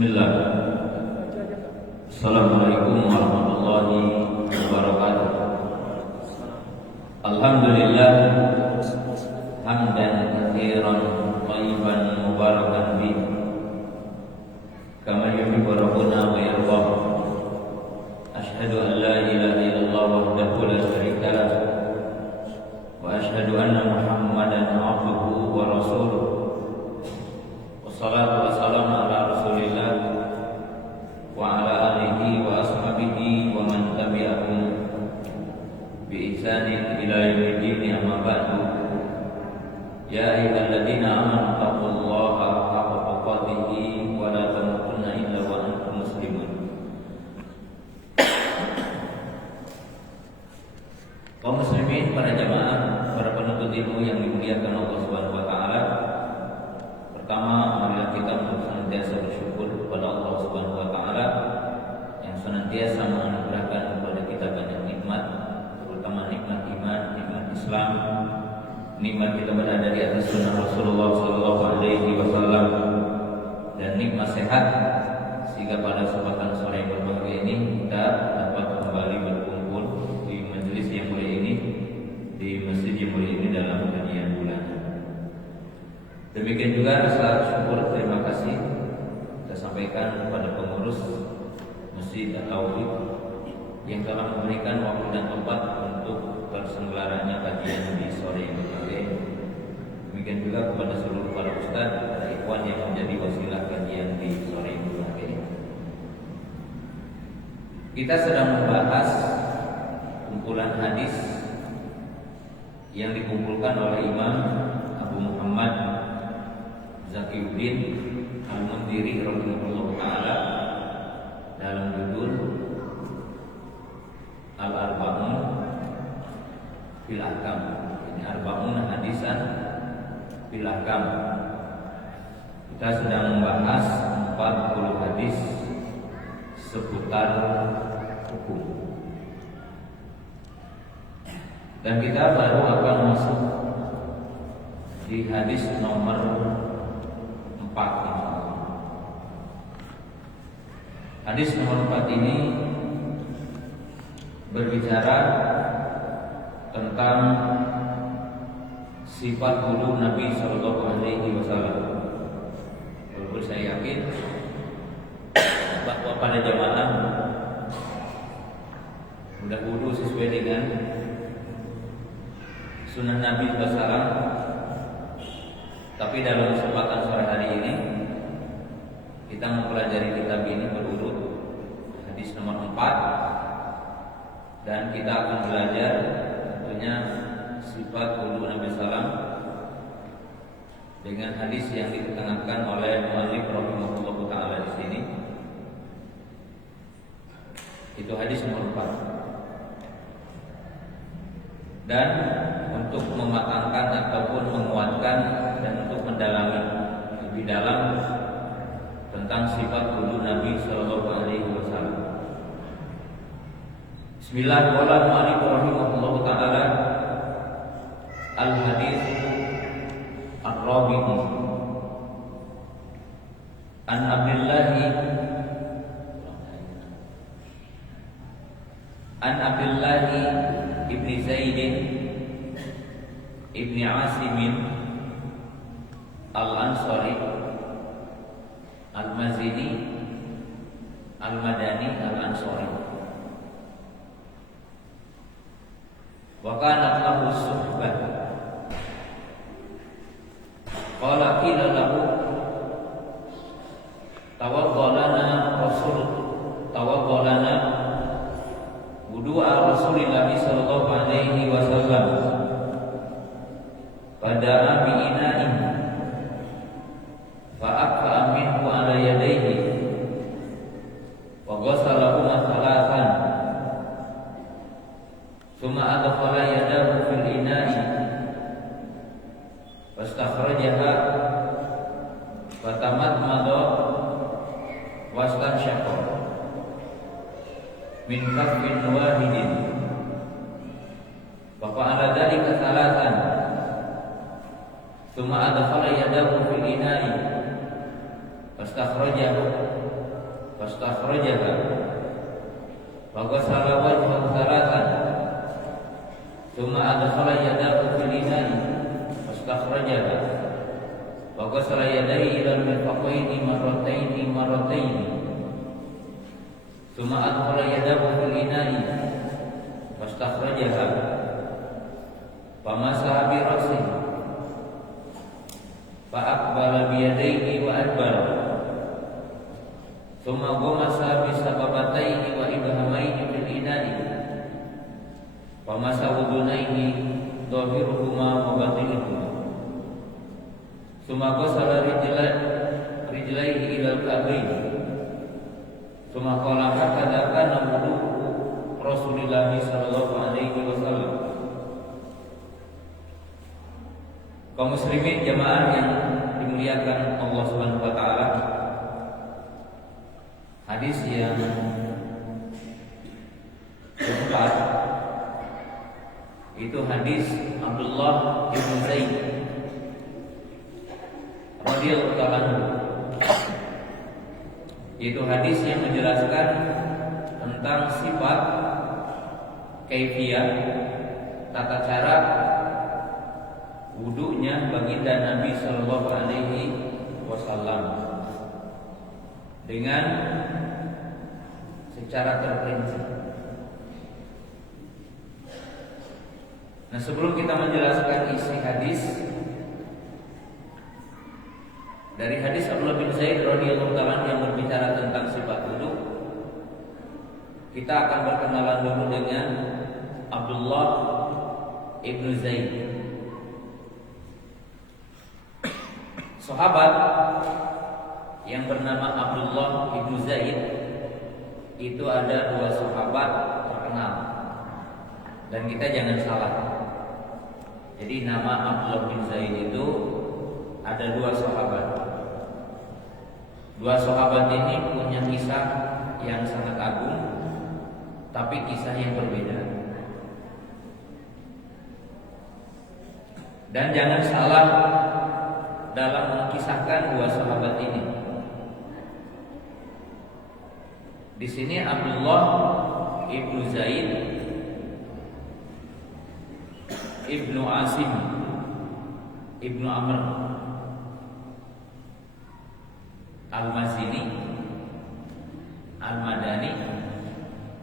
Bismillah. Assalamualaikum warahmatullahi wabarakatuh. Alhamdulillah hamdan katsiran thayyiban mubarakan fi kama yuhibbu rabbuna wa yardah. Asyhadu an la ilaha illallah wahdahu la syarika lah wa asyhadu anna Muhammadan abduhu wa rasuluh. Wassalatu wassalamu ala Rasulillah wa ala alihi wa ashabihi wa man tabi'ahum bi ihsanin ila yaumiddin, amma ba'du. Ya ayyuhalladzina amanu taqullaha haqqa tuqatih wa la tamutunna illa wa antum muslimun. Kaum muslimin, para jamaah, para penuntut ilmu yang dimuliakan Allah Subhanahu wa taala. Pertama, marilah kita untuk senantiasa bersyukur kepada Allah Subhanahu wa taala yang senantiasa menganugerahkan kepada kita banyak nikmat, terutama nikmat iman, nikmat Islam, nikmat kita berada di atas sunnah Rasulullah sallallahu alaihi wasallam, dan nikmat sehat, sehingga pada kesempatan sore yang berbahagia ini kita dapat kembali berkumpul di majelis yang mulia ini, di masjid yang mulia ini dalam kajian bulanan. Demikian juga rasa syukur terima kasih kita sampaikan kepada pengurus Masjid At-Tauhid yang telah memberikan waktu dan tempat untuk terselenggaranya kajian di sore yang berbahagia. Demikian juga kepada seluruh para ustaz, para ikhwan yang menjadi wasilah kajian di sore yang berbahagia. Kita sedang membahas kumpulan hadis yang dikumpulkan oleh Imam Abu Muhammad Zakiyuddin Al-Mundhiri rahimahullah ta'ala dalam judul Al-Arba'un fil Ahkam. Ini Arba'un hadisan fil Ahkam. Kita sedang membahas 40 hadis seputar hukum. Dan kita baru akan masuk di hadis nomor 4. Hadis nomor 4 ini berbicara tentang sifat wudu Nabi sallallahu alaihi wasallam. Walaupun saya yakin bahwa pada jamaah sudah wudu sesuai dengan sunnah Nabi sallallahu alaihi wasallam. Tapi dalam kesempatan sore hari ini kita mempelajari kitab ini berurut hadis nomor 4, dan kita akan belajar tentunya sifat wudu Nabi sallam dengan hadis yang diketengahkan oleh muallif rahimahullah taala di sini. Itu hadis nomor 4. Dan untuk mematangkan ataupun menguatkan dan untuk mendalami lebih dalam tentang sifat wudu Nabi sallallahu alaihi wasallam. Bismillahirrahmanirrahim. Ta'ala al-hadis ar-rabi'u an Abdullah ibni Zaid ibni Asim al-Ansari al-Mazini al-Madani al-Ansari. Wa kanat lahu suhbah. Qala qila lahu tawadhalana wudu'a Rasulillah sallallahu alaihi wasallam. Fada'a bi ina'in fa'aqfa minhu ala yadayhi wa ghasalahuma thalathan thumma adkhala yadahu fil ina'i fastakhrajaha fatamadmada wastanshaqa min kaffin wahidin wa fa'ala dhalika thalathan thumma adkhala yadahu fil ina'i fastakhrajahu fastakhrajaha wa ghasala wajhahu thalathan thumma adkhala yadahu fil ina'i fastakhrajaha wa ghasala yadayhi ila al-mirfaqaini marratayn thumma adkhala yadahu fil ina'i fastakhrajaha fa masaha bi ra'sihi fa aqbala bi yadayhi wa adbara thumma ghamasa bi sababatayhi wa ibhamaini fil ina'i fa masaha udunayhi dhahiruhuma wa batinuhuma thumma ghasala rijlaihi ila al-ka'bayn thumma qala hakadha kana wudu'u Rasulullah sallallahu alaihi wasallam. Kaum muslimin jamaah yang dimuliakan Allah Subhanahu wa taala, hadis yang keempat itu hadis Abdullah bin Zaid radhiyallahu ta'ala anhu. Itu hadis yang menjelaskan tentang sifat kaifiyah, tata cara wudunya baginda Nabi sallallahu alaihi wasallam dengan secara terperinci. Nah, sebelum kita menjelaskan isi hadis, dari hadis Abdullah bin Zaid radhiyallahu ta'ala yang berbicara tentang sifat wudu, kita akan berkenalan dulu dengan Abdullah ibnu Zaid, sahabat yang bernama Abdullah ibnu Zaid. Itu ada dua sahabat terkenal, dan kita jangan salah. Jadi nama Abdullah bin Zaid itu ada dua sahabat. Dua sahabat ini punya kisah yang sangat agung, tapi kisah yang berbeda. Dan jangan salah dalam mengkisahkan dua sahabat ini. Di sini Abdullah ibnu Zaid ibnu Asim ibnu Amr Al-Mazini Al-Madani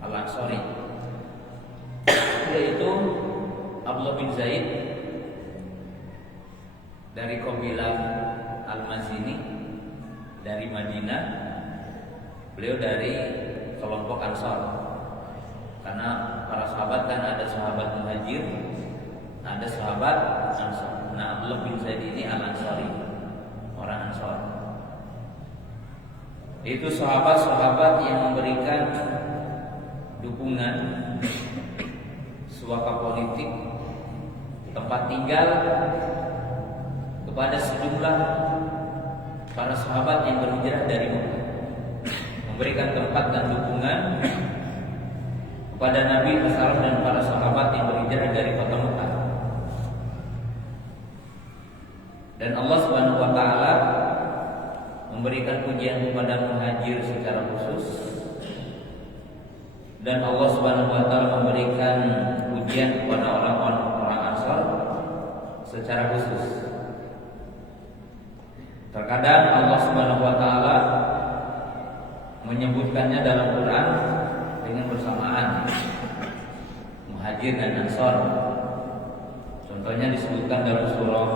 Al-Ansari, yaitu Abdullah bin Zaid dari kabilah Al-Mazini dari Madinah. Beliau dari kelompok Ansar, karena para sahabat kan ada sahabat Muhajir, ada sahabat Ansar. Nah, Abdullah bin Zaid ini Al-Ansari, orang Ansar. Itu sahabat-sahabat yang memberikan dukungan, suaka politik, tempat tinggal kepada sejumlah para sahabat yang berhijrah dari Mekah, memberikan tempat dan dukungan kepada Nabi SAW dan para sahabat yang berhijrah dari kota Mekah. Dan Allah Subhanahu wa taala memberikan pujian kepada Muhajir secara khusus, dan Allah Subhanahu wa taala memberikan pujian kepada orang Ansar secara khusus. Terkadang Allah Subhanahu wa taala menyebutkannya dalam Quran dengan bersamaan, Muhajir dan Ansar. Contohnya disebutkan dalam surah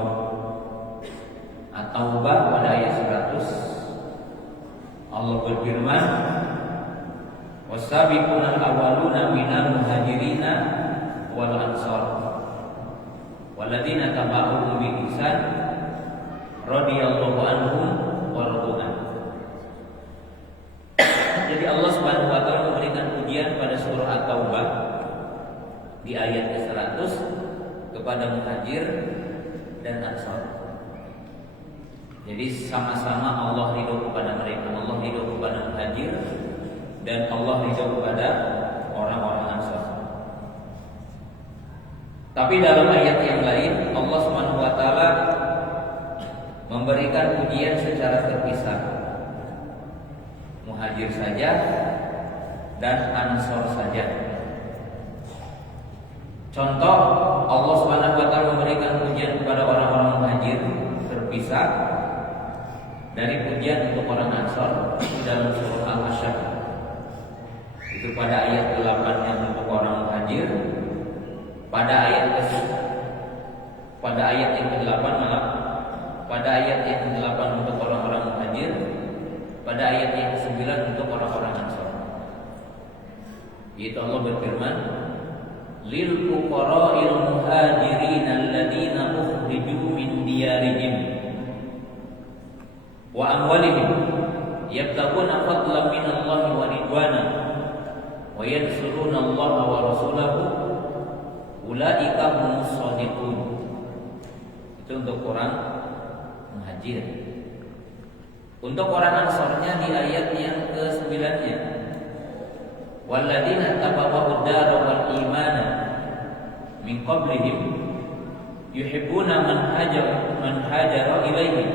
At-Taubah pada ayat 100. Allah berfirman, "Was-sabiquna al-awwaluna minal muhajirina wal ansar walladzina tabauhum bi ihsan radhiyallahu anhum wa radu an." Jadi Allah Subhanahu wa taala memberikan pujian pada surah At-Taubah di ayat 100 kepada Muhajir dan Ansar. Jadi sama-sama Allah ridho kepada mereka. Allah ridho kepada Muhajir dan Allah ridho kepada orang-orang Ansar. Tapi dalam ayat yang lain Allah Subhanahu wa taala memberikan pujian secara terpisah muhajir saja dan ansor saja. Contoh, Allah Subhanahu wa taala memberikan pujian kepada orang-orang muhajir terpisah dari pujian untuk orang ansor dalam surah Al-Hasyr. Itu pada ayat 8-nya untuk orang muhajir, pada ayat yang ke-8 malah pada ayat yang ke-8 untuk orang-orang muhajir, pada ayat yang ke-9 untuk orang-orang ansor. Yaitu Allah berfirman, lil fuqara'il muhajirin alladziina ukhriju min diyarihim wa amwalihim yabtaguna fadlan minallahi wa ridwana wa yansuruna Allaha wa rasulahu ulaika humus shadiqun. Itu untuk orang muhajir. Untuk orang ansornya di ayat yang ke-9-nya, walladzina tabawwa'ud dara wal imana min qablihim yuhibbuna man hajara ilaihim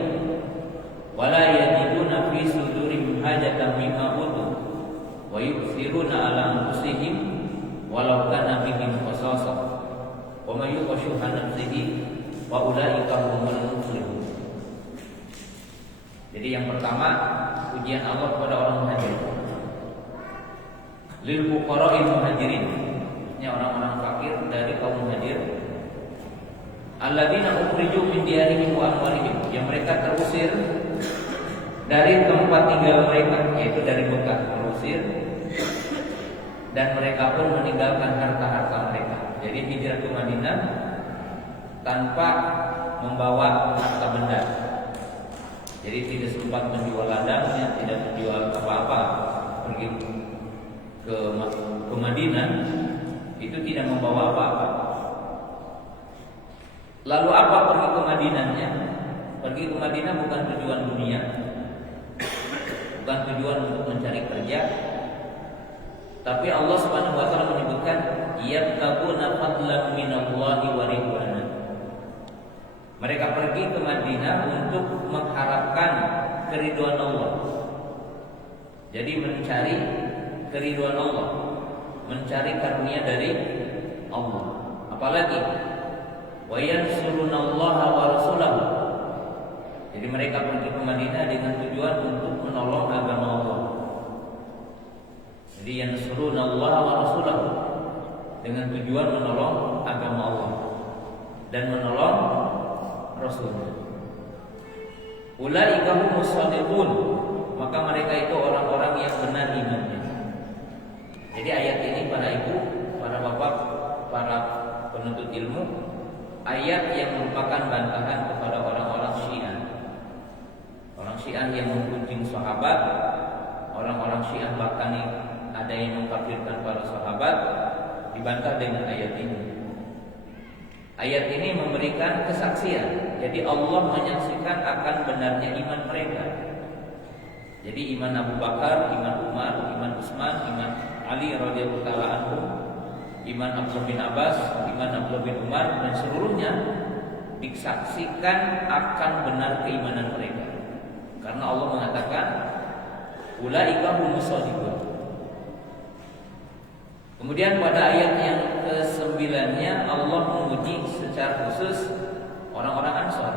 wa la yajiduna fi sudurihim hajatan mimma utu wa yu'thiruna ala anfusihim walau kana bihim khasasah wa may yuqashuha nafsihi wa ulaika humul muflihun. Jadi yang pertama, pujian Allah kepada orang muhajir. Lil fuqara'il muhajirin, ini orang-orang fakir dari kaum muhajir. Alladzina ukhriju min diyarihim wa amwalihim, yang mereka terusir dari tempat tinggal mereka, yaitu dari Mekah, terusir, dan mereka pun meninggalkan harta-harta mereka. Jadi hijrah ke Madinah tanpa membawa harta benda. Jadi tidak sempat menjual ladangnya, tidak menjual apa-apa, pergi ke Madinah itu tidak membawa apa-apa. Lalu apa pergi ke Madinahnya? Pergi ke Madinah bukan tujuan dunia, bukan tujuan untuk mencari kerja, tapi Allah Subhanahu wa taala menyebutkan yabtaguna fadlan minallahi wa ridwana. Mereka pergi ke Madinah untuk mengharapkan keridhaan Allah. Jadi mencari keridhaan Allah, mencari karunia dari Allah. Apalagi wa yansurunallaha wa rasulahu. Jadi mereka pergi ke Madinah dengan tujuan untuk menolong agama Allah. Jadi yansurunallaha wa rasulahu, dengan tujuan menolong agama Allah dan menolong Rasulnya. Ulaika humus shadiqun, maka mereka itu orang-orang yang benar imannya. Jadi ayat ini para ibu, para bapak, para penuntut ilmu, ayat yang merupakan bantahan kepada orang-orang Syiah. Orang Syiah yang menggunjing sahabat, orang-orang Syiah bahkan ada yang mengkafirkan para sahabat, dibantah dengan ayat ini. Ayat ini memberikan kesaksian. Jadi Allah menyaksikan akan benarnya iman mereka. Jadi iman Abu Bakar, iman Umar, iman Utsman, iman Ali radhiyallahu taala anhu, iman Abdullah bin Abbas, iman Abdullah bin Umar, dan seluruhnya disaksikan akan benar keimanan mereka. Karena Allah mengatakan ulaika humus shadiqun. Kemudian pada ayat yang ke-9-nya Allah memuji secara khusus orang-orang Ansor.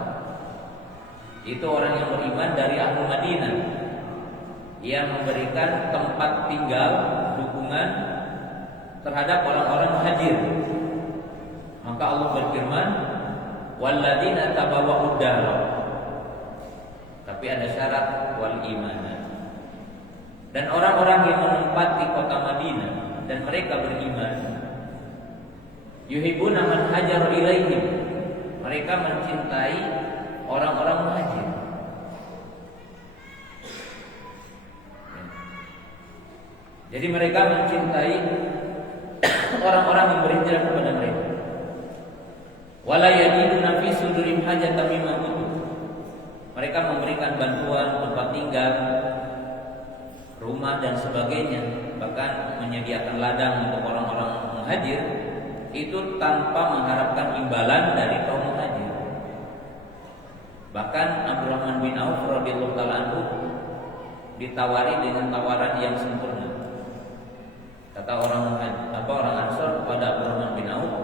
Itu orang yang beriman dari Ahlu Madinah, yang memberikan tempat tinggal, dukungan terhadap orang-orang muhajir. Maka Allah berfirman, walladzina tabawwa'ud dara. Tapi ada syarat, wal imana. Dan orang-orang yang menempati kota Madinah dan mereka beriman, yuhibbuna man hajar ilaihim, mereka mencintai orang-orang muhajir. Jadi mereka mencintai orang-orang yang berhijrah kepada mereka. Wala yajiduna fi sudurihim hajatan mimma utu. Mereka memberikan bantuan tempat tinggal, rumah dan sebagainya, bahkan menyediakan ladang untuk orang-orang muhajir, itu tanpa mengharapkan imbalan dari kaum muhajir. Bahkan Abdurrahman bin Auf radhiyallahu taala anhu ditawari dengan tawaran yang sempurna. Kata orang Ansor kepada Abdurrahman bin Auf,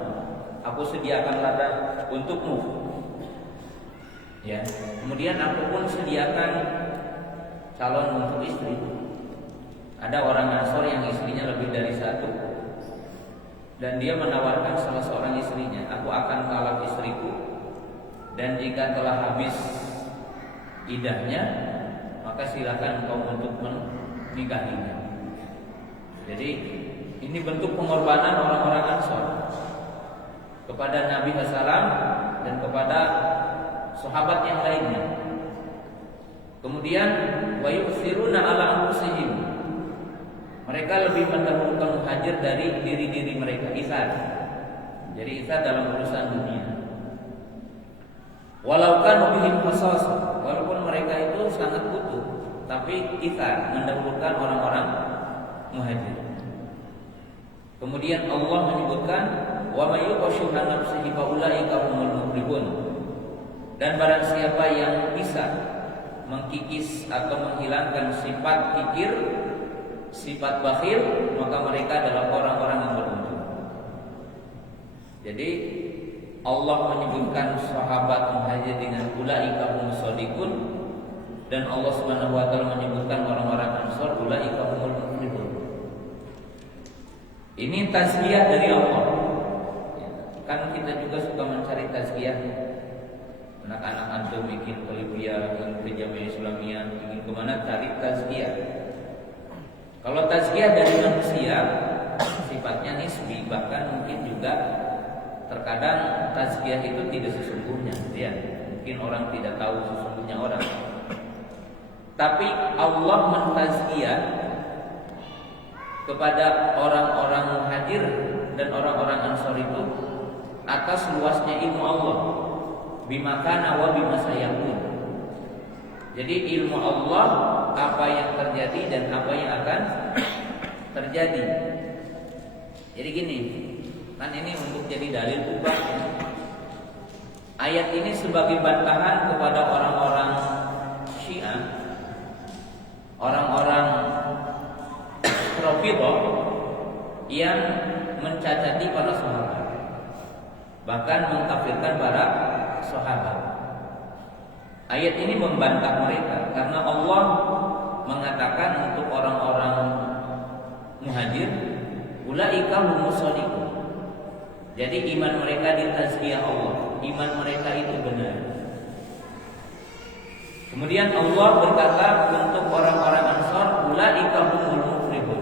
aku sediakan ladang untukmu. Ya. Kemudian aku pun sediakan calon untuk istri. Ada orang Ansor yang istrinya lebih dari satu, dan dia menawarkan salah seorang istrinya, aku akan talak istriku, dan jika telah habis idahnya, maka silakan engkau untuk menikahinya. Jadi ini bentuk pengorbanan orang-orang Ansor kepada Nabi SAW dan kepada sahabat yang lainnya. Kemudian wa yusiruna ala anfusihim, mereka lebih mendahulukan muhajir dari diri-diri mereka. Isar. Jadi isar dalam urusan dunia. Walau kan bihim khasas, walaupun mereka itu sangat butuh, tapi isar mendahulukan orang-orang muhajir. Kemudian Allah menyebutkan wa may yuqashuha nafsihi fa ulaika humul muflihun. Dan barang siapa yang bisa mengkikis atau menghilangkan sifat kikir, sifat bakhil, maka mereka adalah orang-orang yang beruntung. Jadi Allah menyebutkan sahabat muhajir dengan ulaika humus shadiqun, dan Allah Subhanahu wa taala menyebutkan orang-orang Ansor ulaika humul muflihun. Ini tazkiyah dari Allah. Kan kita juga suka mencari tazkiyah. Anak-anak antum ingin ke Libya, ingin ke Jamiah Islamiyah, ingin kemana, cari tazkiyah. Kalau tazkiyah dari manusia sifatnya nisbi, bahkan mungkin juga terkadang tazkiyah itu tidak sesungguhnya, ya. Mungkin orang tidak tahu sesungguhnya orang. Tapi Allah mentazkiyah kepada orang-orang muhajir dan orang-orang Ansor itu atas luasnya ilmu Allah, bimakana wa bimasayakun. Jadi ilmu Allah apa yang terjadi dan apa yang akan terjadi. Jadi gini, kan ini untuk jadi dalil ubah. Ayat ini sebagai bantahan kepada orang-orang Syiah, orang-orang Rafidhah yang mencacati para sahabat, bahkan mengkafirkan para sahabat. Ayat ini membantah mereka karena Allah mengatakan untuk orang-orang muhajir ulaika humus shadiqun. Jadi iman mereka ditazkiyah Allah, iman mereka itu benar. Kemudian Allah berkata untuk orang-orang Ansor ulaika humul muflihun.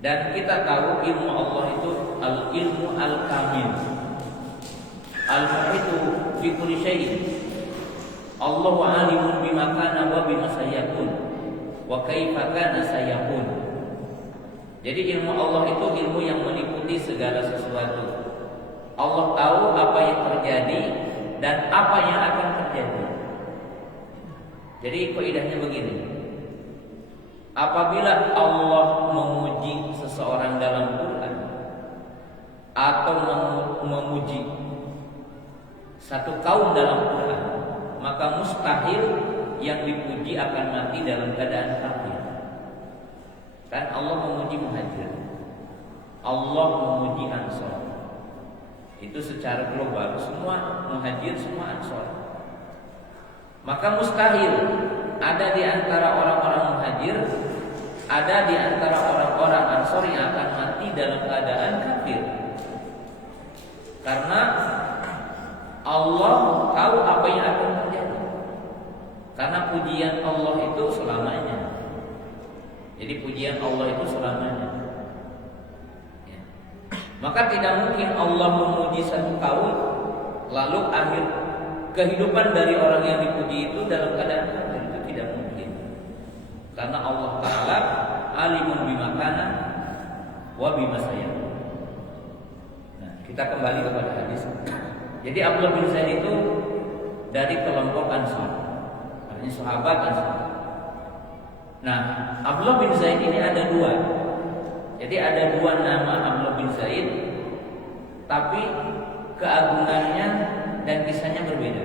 Dan kita tahu ilmu Allah itu al-ilmu al-kamil, al-muhitu fi kulli syai'in. Allahu alimun bima kana wa bima sayakun wa kaifa kana sayakun. Jadi ilmu Allah itu ilmu yang meliputi segala sesuatu. Allah tahu apa yang terjadi dan apa yang akan terjadi. Jadi faedahnya begini. Apabila Allah memuji seseorang dalam Quran atau memuji satu kaum dalam Quran, maka mustahil yang dipuji akan mati dalam keadaan kafir. Kan Allah memuji muhajir, Allah memuji Ansor. Itu secara global, semua muhajir, semua Ansor. Maka mustahil ada di antara orang-orang muhajir, ada di antara orang-orang Ansor yang akan mati dalam keadaan kafir. Karena Allah tahu apa yang akan terjadi. Karena pujian Allah itu selamanya. Jadi pujian Allah itu selamanya. Ya. Maka tidak mungkin Allah memuji satu kaum lalu akhir kehidupan dari orang yang dipuji itu dalam keadaan kafir, itu tidak mungkin. Karena Allah Ta'ala alimun bima kana wa bima sayakun. Nah, kita kembali kepada hadis. Jadi Abdullah bin Zaid itu dari kelompok Ansar, artinya sahabat Ansar. Nah, Abdullah bin Zaid ini ada dua. Jadi ada dua nama Abdullah bin Zaid, tapi keagungannya dan kisahnya berbeda.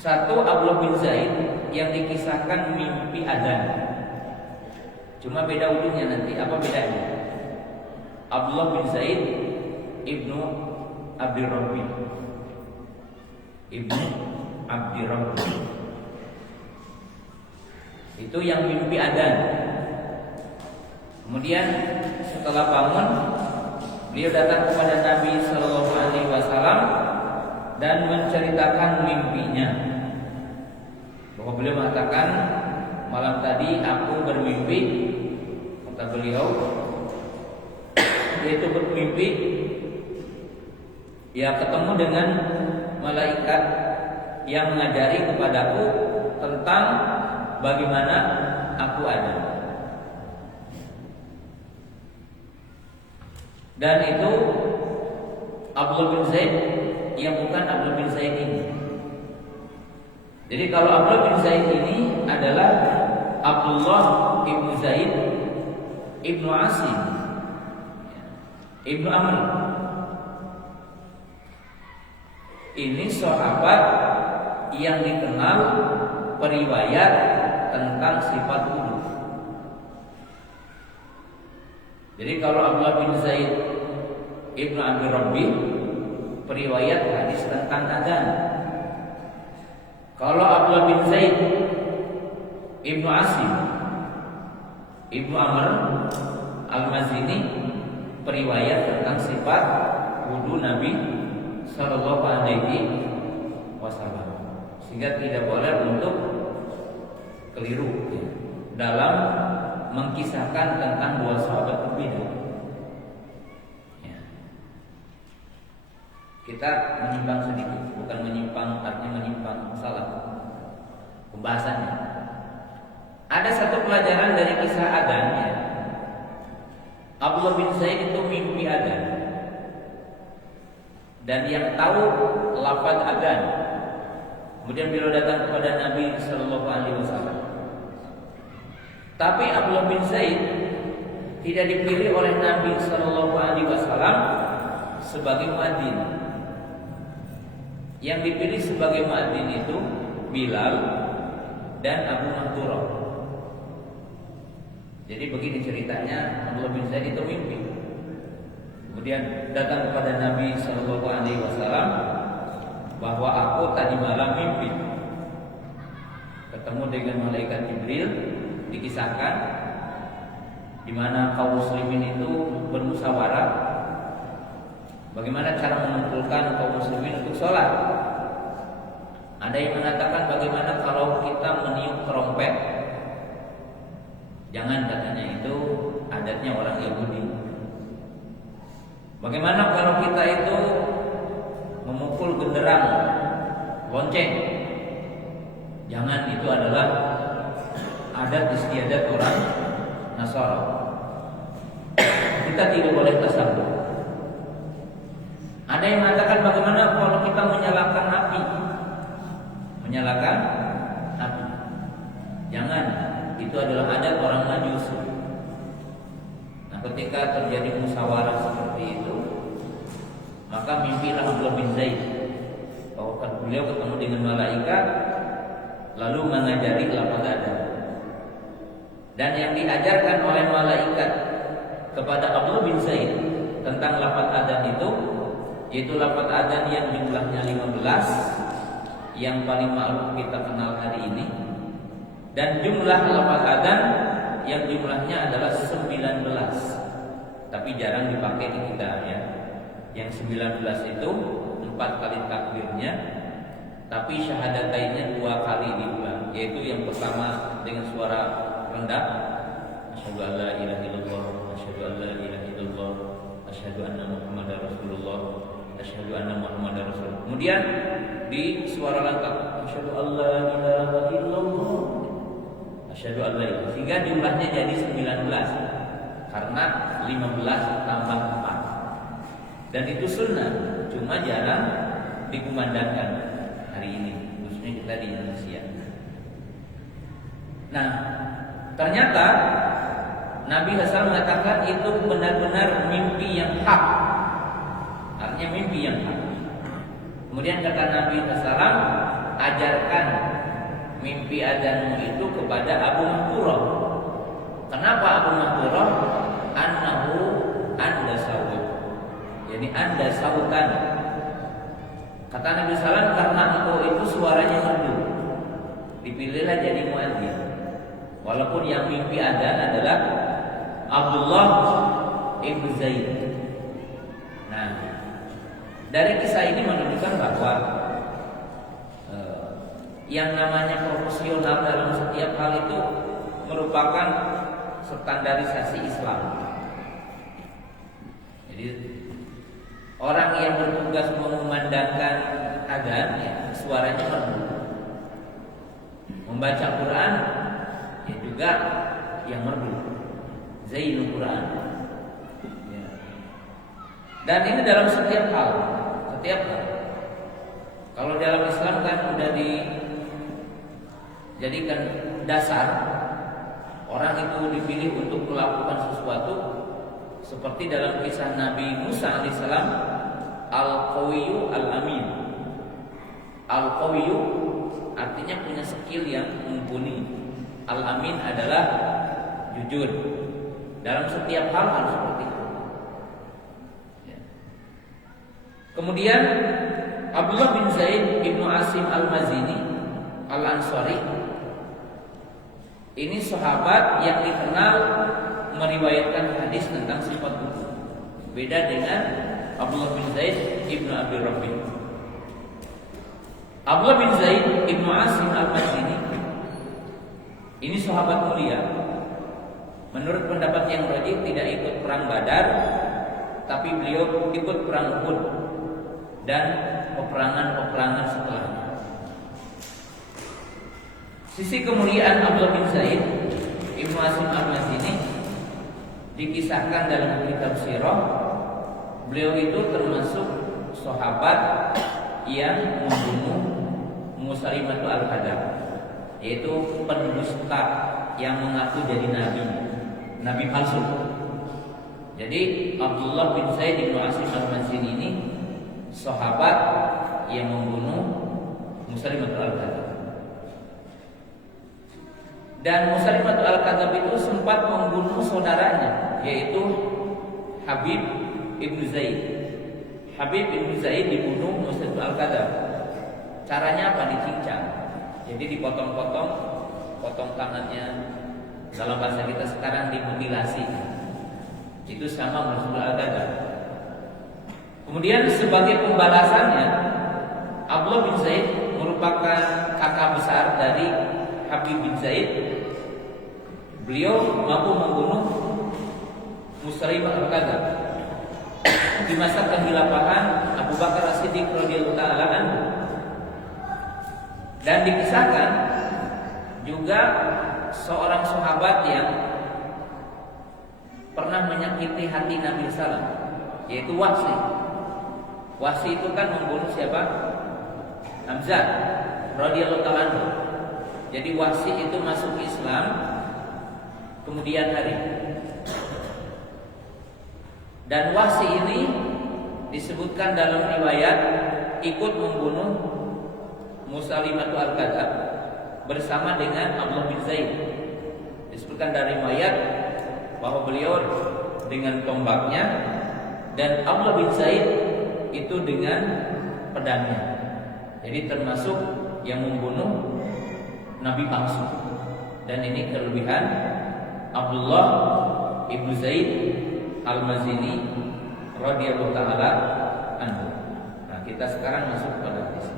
Satu Abdullah bin Zaid yang dikisahkan mimpi adzan. Cuma beda ujungnya nanti. Apa bedanya? Abdullah bin Zaid ibnu Abdirrabbi. Ibnu Abdirrabbi. Itu yang mimpi adzan. Kemudian setelah bangun, beliau datang kepada Nabi Shallallahu Alaihi Wasallam dan menceritakan mimpinya. Bahwa beliau mengatakan, malam tadi aku bermimpi, kata beliau, yaitu bermimpi, ya ketemu dengan malaikat yang mengajari kepadaku tentang bagaimana aku ada. Dan itu Abdullah bin Zaid yang bukan Abdullah bin Zaid ini. Jadi kalau Abdullah bin Zaid ini adalah Abdullah ibnu Zaid ibnu Asim ibnu Amr. Ini sahabat yang dikenal periwayat tentang sifat wudu. Jadi kalau Abdullah bin Zaid ibnu Abdirrabbi periwayat hadis tentang adzan. Kalau Abdullah bin Zaid ibnu Asim ibnu Amr al-Mazini periwayat tentang sifat wudu Nabi Sallallahu Alaihi Wasallam. Sehingga tidak boleh untuk keliru dalam mengkisahkan tentang dua sahabat berbeda. Kita menyimpang sedikit, bukan menyimpang artinya menyimpang salah pembahasannya. Ada satu pelajaran dari kisah adzan ya. Abdullah bin Zaid itu mimpi adzan. Dan yang tahu lafaz adzan. Kemudian beliau datang kepada Nabi Sallallahu Alaihi Wasallam. Tapi Abdullah bin Zaid tidak dipilih oleh Nabi Sallallahu Alaihi Wasallam sebagai muadzin. Yang dipilih sebagai muadzin itu Bilal dan Abu Mahdzurah. Jadi begini ceritanya, Abdullah bin Zaid itu mimpi. Kemudian datang kepada Nabi Sallallahu Alaihi Wasallam bahwa aku tadi malam mimpi ketemu dengan malaikat Jibril, dikisahkan di mana kaum muslimin itu bermusyawarah bagaimana cara mengumpulkan kaum muslimin untuk sholat. Ada yang mengatakan bagaimana kalau kita meniup trompet. Jangan, katanya, itu adatnya orang Yahudi. Bagaimana kalau kita itu memukul genderang, lonceng. Jangan, itu adalah adat istiadat orang Nasara. Kita tidak boleh tasawuf. Ada yang mengatakan bagaimana kalau kita menyalakan api. Menyalakan api. Jangan, itu adalah adat orang Majusi. Nah, ketika terjadi musyawarah seperti itu, maka mimpilah Abdullah bin Zaid bahwa beliau ketemu dengan malaikat lalu mengajari lafaz adzan. Dan yang diajarkan oleh malaikat kepada Abdullah bin Zaid tentang lafaz adzan itu yaitu lafaz adzan yang jumlahnya 15 yang paling ma'ruf kita kenal hari ini, dan jumlah lafaz adzan yang jumlahnya adalah 19 tapi jarang dipakai di kita ya. Yang 19 itu 4 kali takbirnya, tapi syahadatainnya 2 kali diulang, yaitu yang pertama dengan suara rendah, asyhadu an la ilaha illallah, asyhadu an la ilaha illallah, asyhadu anna muhammadar rasulullah, asyhadu anna muhammadar rasulullah. Kemudian di suara lantang, asyhadu an la ilaha illallah, asyhadu an la ilaha, sehingga jumlahnya jadi 19 karena 15 tambah 4. Dan itu sunnah, cuma jarang dikumandangkan hari ini, khususnya kita di Indonesia. Nah, ternyata Nabi Hasan mengatakan itu benar-benar mimpi yang hak. Artinya mimpi yang hak. Kemudian kata Nabi Hasan, ajarkan mimpi adzanmu itu kepada Abu Mahdzurah. Kenapa Abu Mahdzurah? Annahu anda sawut. Jadi anda sautan. Kata Nabi SAW, karena engkau itu suaranya merdu, dipilihlah jadi muadzin. Walaupun yang mimpi adzan adalah Abdullah ibn Zaid. Nah, dari kisah ini menunjukkan bahwa yang namanya profesional dalam setiap hal itu merupakan standarisasi Islam. Jadi orang yang bertugas mengumandangkan adzan, ya, suaranya merdu. Membaca Quran, ya juga yang merdu. Zainul Quran. Ya. Dan ini dalam setiap hal. Kalau dalam Islam kan sudah dijadikan dasar orang itu dipilih untuk melakukan sesuatu, seperti dalam kisah Nabi Musa alaihissalam, Al-Qawiyyu Al-Amin. Al-Qawiyyu artinya punya skill yang mumpuni. Al-Amin adalah jujur. Dalam setiap hal harus seperti itu. Ya. Kemudian Abdullah bin Zaid ibnu Asim al-Mazini al-Ansari, ini sahabat yang dikenal meriwayatkan hadis tentang sifat wudu. Beda dengan Abdullah bin Zaid ibnu Abi Rabi. Abdullah bin Zaid ibnu Asim al-Mazini ini sahabat mulia. Menurut pendapat yang rajih tidak ikut perang Badar, tapi beliau ikut perang Uhud dan peperangan-peperangan setelahnya. Sisi kemuliaan Abdullah bin Zaid ibnu Asim al-Mazini dikisahkan dalam kitab sirah. Beliau itu termasuk sahabat yang membunuh Musailimah al-Kadzdzab, yaitu pendusta yang mengaku jadi nabi palsu. Jadi Abdullah bin Zaid bin Asim al-Mazini ini sahabat yang membunuh Musailimah al-Kadzdzab. Dan Musailimah al-Kadzdzab itu sempat membunuh saudaranya, yaitu Habib ibn Zaid. Habib ibn Zaid dibunuh Musailimah al-Kadzdzab. Caranya apa? Dicincang. Jadi dipotong-potong, potong tangannya. Dalam bahasa kita sekarang dimutilasi. Itu sama Musailimah al-Kadzdzab. Kemudian sebagai pembalasannya, Abdullah bin Zaid merupakan kakak besar dari Habib bin Zaid. Beliau mampu membunuh Musailimah al-Kadzdzab di masa kehilafahan Abu Bakar As-Siddiq radhiyallahu ta'ala anhu. Dan dikisahkan juga seorang sahabat yang pernah menyakiti hati Nabi SAW, yaitu Wahsy. Wahsy itu kan membunuh siapa? Hamzah radhiyallahu ta'ala anhu. Jadi Wahsy itu masuk Islam kemudian hari. Dan Wahsy ini disebutkan dalam riwayat ikut membunuh Musailimah al-Kadzdzab bersama dengan Abdullah bin Zaid. Disebutkan dari riwayat bahwa beliau dengan tombaknya dan Abdullah bin Zaid itu dengan pedangnya. Jadi termasuk yang membunuh nabi palsu. Dan ini kelebihan Abdullah ibnu Zaid al-Mazini radhiyallahu ta'ala anhu. Nah, kita sekarang masuk pada hadis.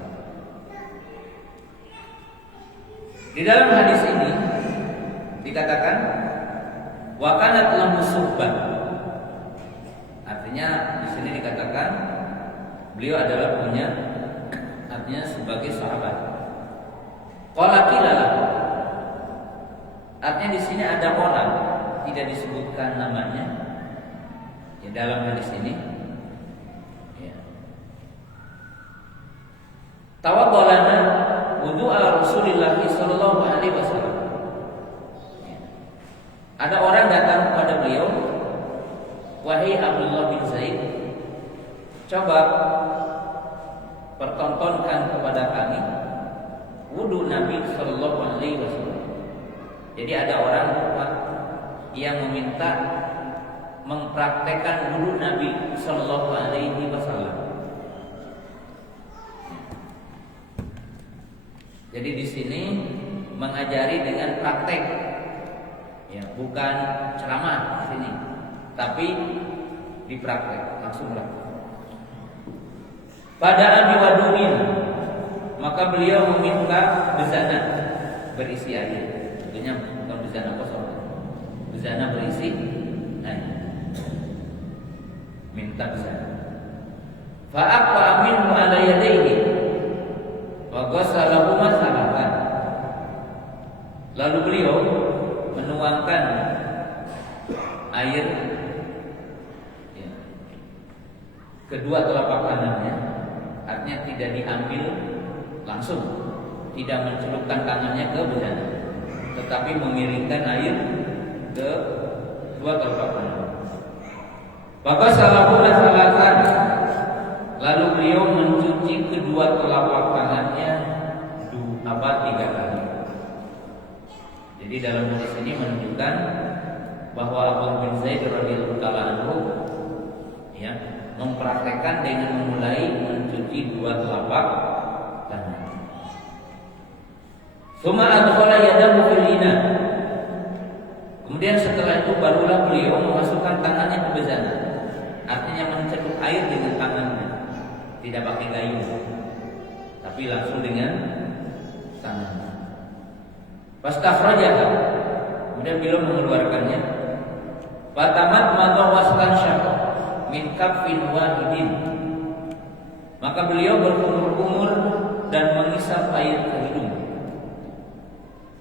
Di dalam hadis ini dikatakan wa kanat lahu suhbah. Artinya di sini dikatakan beliau adalah punya, artinya sebagai sahabat. Qala qilala. Artinya di sini ada orang, tidak disebutkan namanya. Ya, dalam hadis ini ya. Tawadhalana wudu'a Rasulullah sallallahu alaihi wasallam. Ada orang datang kepada beliau, wahai Abdullah bin Zaid, coba pertontonkan kepada kami wudu Nabi Shallallahu Alaihi Wasallam. Jadi ada orang yang meminta mempraktekkan wudu Nabi Shallallahu Alaihi Wasallam. Jadi di sini mengajari dengan praktek, ya, bukan ceramah di sini, tapi dipraktek langsung lah. Pada Abi Waduin, maka beliau meminta bezana berisi air. Tentunya bukan bezana kosong, bezana berisi air. Minta bezana. Fa'aqwa minhu ala yadayhi wa ghasalahu masalatan. Lalu beliau menuangkan air, ya, kedua telapak tangannya, artinya tidak diambil langsung, tidak mencelupkan tangannya ke bezana, tetapi mengiringkan air ke dua telapak tangan. Maka salahu masalatan, lalu beliau mencuci kedua telapak tangannya 3 kali. Jadi dalam hadis ini menunjukkan bahwa Abdullah bin Zaid radhiyallahu taala anhu, ya, mempraktekkan dengan memulai mencuci 2 telapak tangan. Summa adkhala yadahu fil ina. Kemudian setelah itu barulah beliau memasukkan tangannya ke bezana. Artinya mencelup air dengan tangannya, tidak pakai gayung, tapi langsung dengan tangan. Fastakhrajaha, kemudian beliau mengeluarkannya. Fatamat madha waslan syaqqa min kaffin wahidin. Maka beliau berkumur-kumur dan mengisap air ke hidung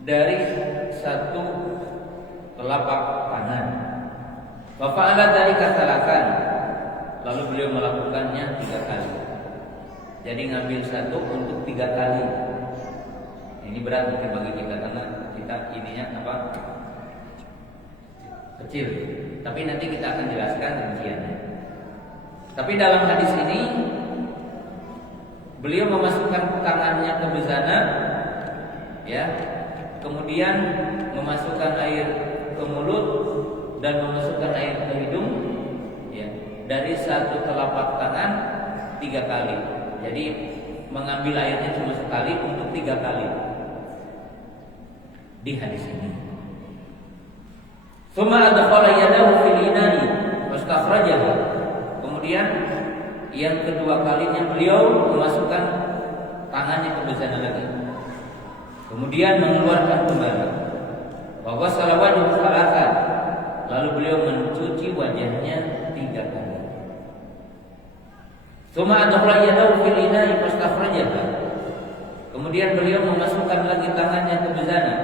dari 1 telapak tangan. Wa fa'ala dzalika salasan. Lalu beliau melakukannya 3 kali. Jadi ngambil 1 untuk 3 kali. Ini berat mungkin bagi kita karena kita ininya apa? Kecil. Tapi nanti kita akan jelaskan rinciannya. Tapi dalam hadis ini beliau memasukkan tangannya ke bezana, ya, kemudian memasukkan air ke mulut dan memasukkan air ke hidung, ya, dari 1 telapak tangan 3 kali. Jadi mengambil airnya cuma sekali untuk 3 kali di hadis ini. Tsumma adkhala yadahu fil ina'i fastakhrajahu. Kemudian yang kedua kalinya beliau memasukkan tangannya ke bezana lagi. Kemudian mengeluarkan kembali. Wa ghasala wajhahu thalathan. Lalu beliau mencuci wajahnya 3 kali. Tsumma adkhala yadahu fil ina'i fastakhrajahu. Kemudian beliau memasukkan lagi tangannya ke bezana,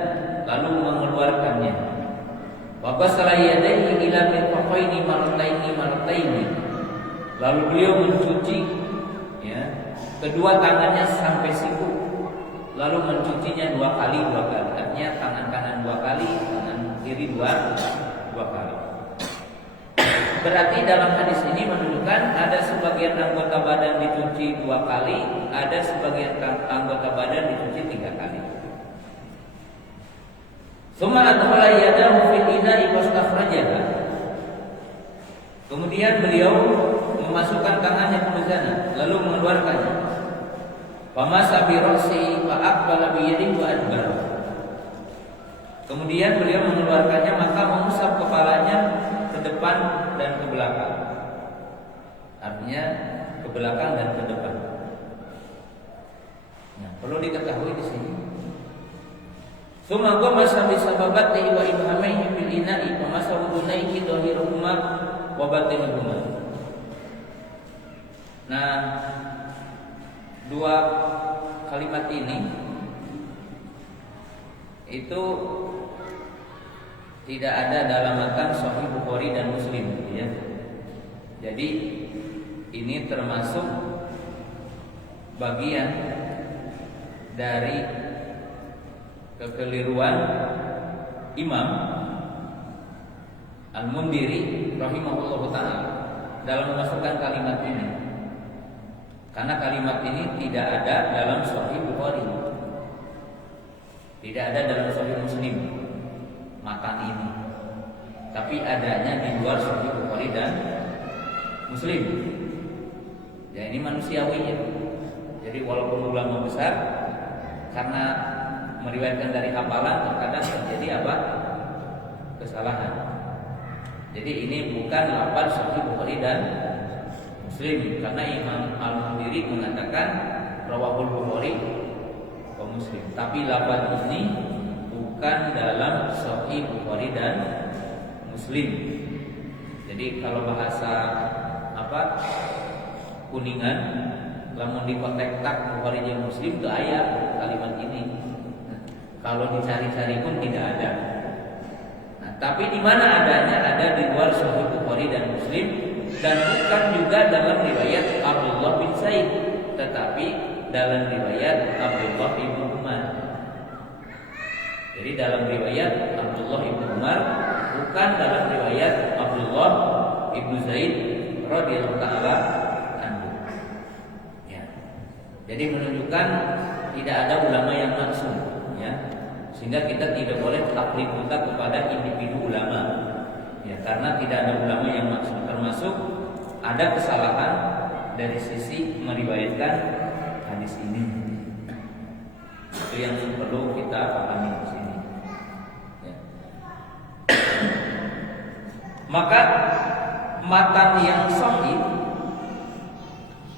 lalu mengeluarkannya. Wa ghasala yadayhi ila mirfaqaini marrataini. Lalu beliau mencuci, ya, kedua tangannya sampai siku, lalu mencucinya 2 kali. Artinya tangan kanan 2 kali, tangan kiri 2 kali. Berarti dalam hadis ini menunjukkan ada sebagian anggota badan dicuci 2 kali, ada sebagian anggota badan dicuci 3 kali. Tsumma adkhala yadahu fil ina'i fastakhrajaha. Kemudian beliau memasukkan tangannya ke bezana, lalu mengeluarkannya. Famasa bi ra'si fa aqbala bi yadihi wa adbara. Kemudian beliau mengeluarkannya, maka mengusap kepalanya ke depan dan ke belakang. Artinya ke belakang dan ke depan. Nah, perlu diketahui di sini. Tsumma qamasa bi sababatihi wa ibhamaihi fil ina'i wa masa udunaihi dhahiruhuma wa batinuhuma. Nah, 2 kalimat ini itu tidak ada dalam matan Sahih Bukhari dan Muslim, ya. Jadi ini termasuk bagian dari kekeliruan Imam Al-Mundiri rahimahullah ta'ala dalam memasukkan kalimat ini, karena kalimat ini tidak ada dalam Sahih Bukhari. Tidak ada dalam Sahih Muslim matan ini. Tapi adanya di luar Sahih Bukhari dan Muslim. Ya ini manusiawi ya. Jadi walaupun ulama besar, karena meriwayatkan dari hafalan terkadang terjadi apa? Kesalahan. Jadi ini bukan lafaz Sahih Bukhari dan Muslim, karena Imam Al-Mundhiri mengatakan rawahul Bukhari wa Muslim. Tapi lafaz ini bukan dalam Sahih Bukhari dan Muslim. Jadi kalau bahasa apa? Kuningan, lamun di konteks tak Bukhari dan Muslim itu ayat kalimat ini. Kalau dicari-cari pun tidak ada. Nah, tapi di mana adanya ada di luar Sahih Bukhari dan Muslim, dan bukan juga dalam riwayat Abdullah bin Zaid, tetapi dalam riwayat Abdullah bin Umar. Jadi dalam riwayat Abdullah bin Umar, bukan dalam riwayat Abdullah bin Zaid radhiyallahu taala anhu. Ya. Jadi menunjukkan tidak ada ulama yang langsung, ya. Sehingga kita tidak boleh taklid buta kepada individu ulama. Ya, karena tidak ada ulama yang langsung, termasuk ada kesalahan dari sisi meriwayatkan hadis ini. Itu yang perlu kita pahami di sini. Ya. Maka matan yang sahih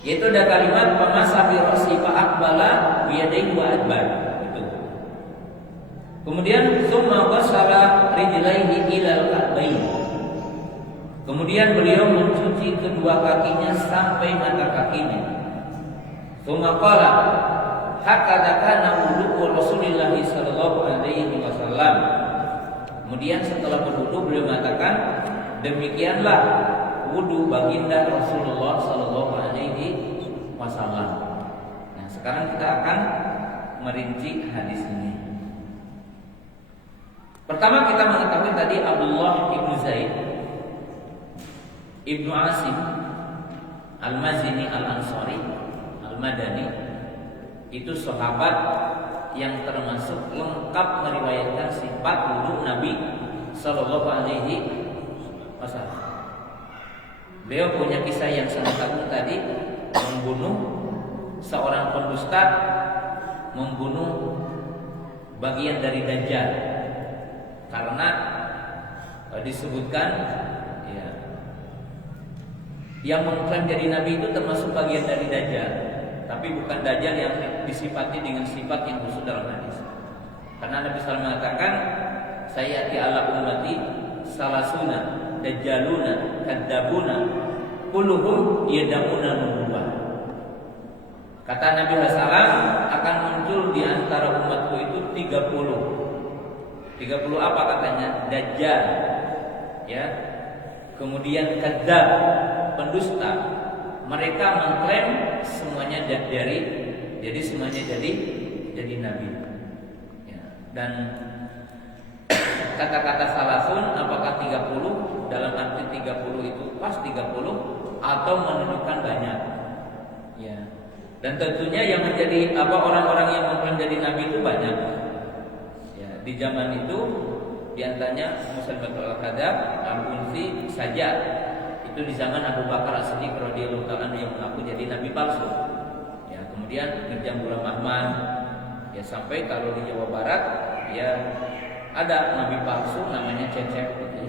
yaitu ada kalimat pamasa bi ra'si fa aqbala bi yadayhi wa adbar. Itu. Kemudian tsumma ghasala rijlaihi ila al-ka'bayn. Kemudian beliau mencuci kedua kakinya sampai mata kakinya. Tsumma qala hakadha kana wudu Rasulullah sallallahu alaihi wasallam. Kemudian setelah berwudu beliau mengatakan, demikianlah wudu baginda Rasulullah sallallahu alaihi wasallam. Nah, sekarang kita akan merinci hadis ini. Pertama kita mengetahui tadi Abdullah ibnu Zaid ibnu Asim Al-Mazini Al-Ansari Al-Madani, itu sahabat yang termasuk lengkap meriwayatkan sifat wudu Nabi sallallahu alaihi wasallam. Beliau punya kisah yang sangat agung tadi, membunuh seorang pendusta, membunuh bagian dari Dajjal, karena disebutkan ya, yang mengklaim jadi nabi itu termasuk bagian dari Dajjal, tapi bukan Dajjal yang disifati dengan sifat yang khusus dalam hadis. Karena Nabi SAW mengatakan, sayati ala ummati salasuna dajjaluna kadzabuna kulluhum yadamuna nubuwah. Kata Nabi SAW, akan muncul di antara umatku itu 30 apa katanya? Dajjal, ya. Kemudian kadzab, pendusta. Mereka mengklaim semuanya jadi semuanya jadi nabi. Ya. Dan kata-kata salasun apakah 30 dalam arti 30 itu pas 30 atau menunjukkan banyak. Ya. Dan tentunya yang menjadi orang-orang yang mengklaim jadi nabi itu banyak. Ya, di zaman itu di antaranya Musailamah al-Kadzdzab, Al-Unsi saja. Itu di zaman Abu Bakar As-Siddiq radhiyallahu ta'ala yang mengaku jadi nabi palsu. Ya, kemudian Mirza Ghulam Ahmad, ya sampai kalau di Jawa Barat ya ada nabi palsu namanya Cecep gitu.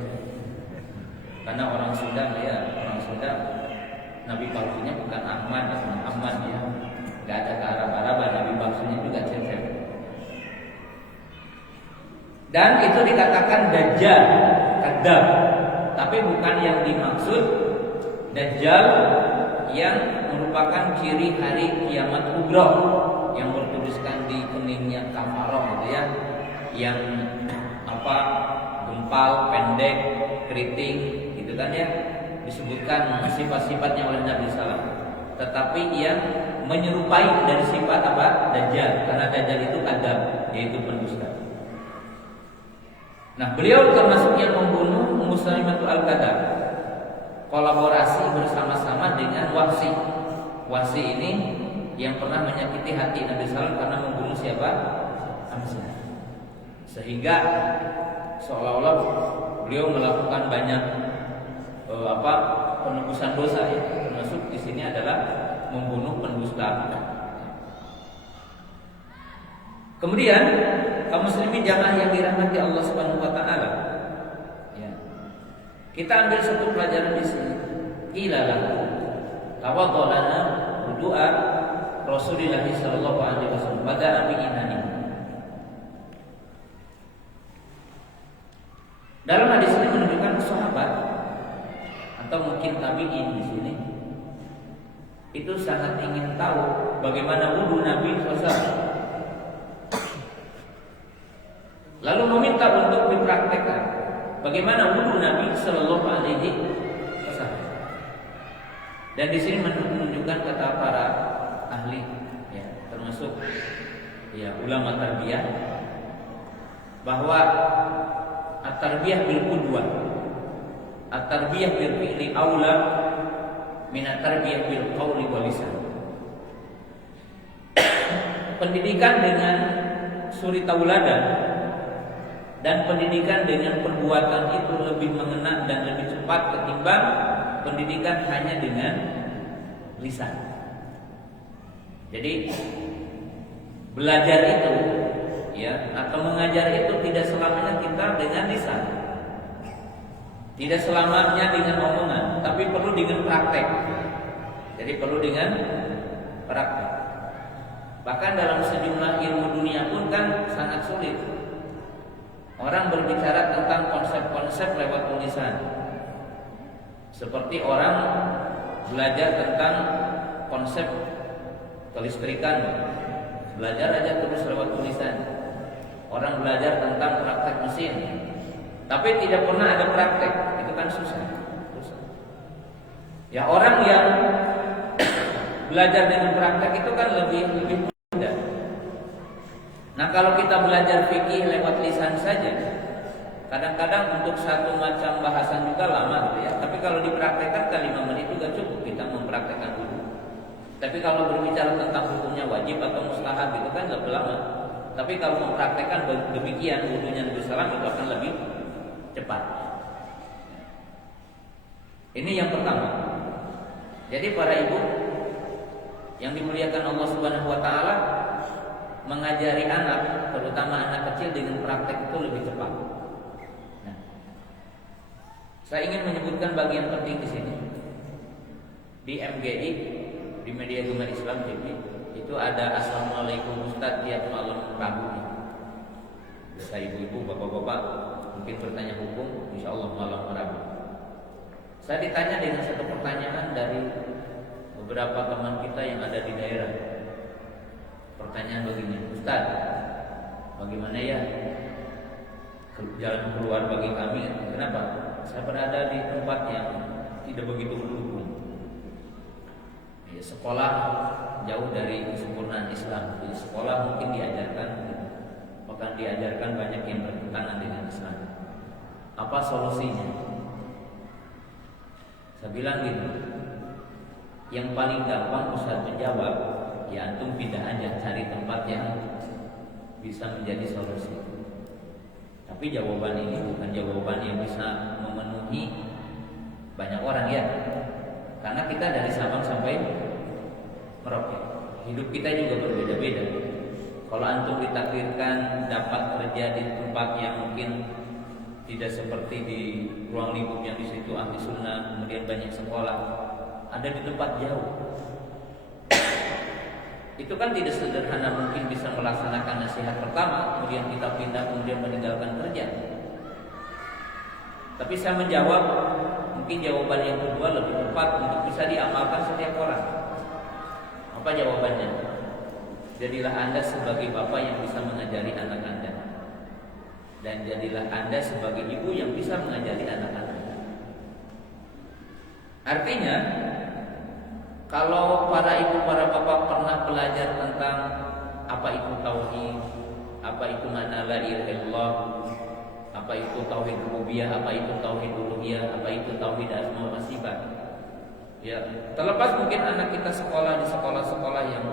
Karena orang Sunda nabi palsunya bukan Ahmad atau Muhammad ya. Enggak ada ke Arab-Araban, nabi palsunya juga Cecep. Dan itu dikatakan Dajjal, kadzab. Tapi bukan yang dimaksud Dajjal yang merupakan ciri hari kiamat kubra yang bertuliskan di keningnya kafaroh gitu ya, yang gempal, pendek, keriting gitu kan ya, disebutkan sifat-sifatnya oleh Nabi SAW. Tetapi yang menyerupai dari sifat Dajjal, karena Dajjal itu kadzab, yaitu pendusta. Nah, beliau termasuk yang membunuh Musailamah al-Kadzdzab, kolaborasi bersama-sama dengan Wahsy. Wahsy ini yang pernah menyakiti hati Nabi SAW karena membunuh siapa? Hamzah. sehingga seolah-olah beliau melakukan banyak penebusan dosa ya, termasuk di sini adalah membunuh pendusta. Kemudian kaum muslimin jamaah yang dirahmati Allah Subhanahu wa taala. Ya. Kita ambil satu pelajaran di sini. Ilalah tawadhalana berdoa Rasulullah sallallahu alaihi wasallam pada aminani. Dalam hadis ini menunjukkan sahabat atau mungkin tabi'in di sini itu sangat ingin tahu bagaimana wudu Nabi SAW. Lalu meminta untuk dipraktekkan bagaimana wudu Nabi Sallallahu Alaihi Wasallam. Dan di sini menunjukkan kata para ahli, ya, termasuk ya ulama tarbiyah, bahwa at-tarbiyah bil qudwah, at-tarbiyah bil fi'li aula min at-tarbiyah bil qawli wal lisan. Pendidikan dengan suri tauladan dan pendidikan dengan perbuatan itu lebih mengena dan lebih cepat ketimbang pendidikan hanya dengan lisan. Jadi belajar itu ya atau mengajar itu tidak selamanya kita dengan lisan, tidak selamanya dengan omongan, tapi perlu dengan praktek. Jadi perlu dengan praktek. Bahkan dalam sejumlah ilmu dunia pun kan sangat sulit. Orang berbicara tentang konsep-konsep lewat tulisan. Seperti orang belajar tentang konsep kelistrikan, belajar aja terus lewat tulisan. Orang belajar tentang praktek mesin, tapi tidak pernah ada praktek, itu kan susah. Ya orang yang belajar dengan praktek itu kan lebih mudah. Nah kalau kita belajar fikih lewat lisan saja, kadang-kadang untuk satu macam bahasan juga lama gitu ya. Tapi kalau dipraktekkan kan 5 menit juga cukup kita mempraktekkan wudu. Tapi kalau berbicara tentang hukumnya wajib atau mustahab itu kan lebih lama. Tapi kalau mempraktekkan demikian wudunya Nabi SAW itu akan lebih cepat. Ini yang pertama. Jadi para ibu yang dimuliakan Allah Subhanahu wa taala, mengajari anak, terutama anak kecil dengan praktek itu lebih cepat. Nah, saya ingin menyebutkan bagian penting di sini. Di MGI, di Media Gema Islam TV, itu ada Assalamualaikum Ustaz tiap malam Rabu. Bisa ibu-ibu, bapak-bapak mungkin bertanya hukum, insya Allah malam Rabu. Saya ditanya dengan satu pertanyaan dari beberapa teman kita yang ada di daerah. Pertanyaan begini, Ustaz, bagaimana ya jalan keluar bagi kami? Kenapa? Saya berada di tempat yang tidak begitu mendukung. Ya, sekolah jauh dari kesempurnaan Islam. Di sekolah mungkin diajarkan, bahkan diajarkan banyak yang bertentangan dengan Islam. Apa solusinya? Saya bilang gini, yang paling gampang Ustaz menjawab, ya antum pindah aja cari tempat yang bisa menjadi solusi. Tapi jawaban ini bukan jawaban yang bisa memenuhi banyak orang ya. Karena kita dari Sabang sampai Merauke, hidup kita juga berbeda-beda. Kalau antum ditakdirkan dapat kerja di tempat yang mungkin tidak seperti di ruang lingkup yang di situ ahli sunnah, kemudian banyak sekolah, ada di tempat jauh. Itu kan tidak sederhana mungkin bisa melaksanakan nasihat pertama, kemudian kita pindah, kemudian meninggalkan kerja. Tapi saya menjawab, mungkin jawaban yang kedua lebih tepat untuk bisa diamalkan setiap orang. Apa jawabannya? Jadilah Anda sebagai bapak yang bisa mengajari anak Anda, dan jadilah Anda sebagai ibu yang bisa mengajari anak-anak Anda. Artinya, kalau para ibu, para bapak pernah belajar tentang apa itu tauhid, apa itu makna la ilaha illallah, apa itu tauhid rububiyah, apa itu tauhid uluhiyah, apa itu tauhid asma wa sifat. Ya, terlepas mungkin anak kita sekolah di sekolah-sekolah yang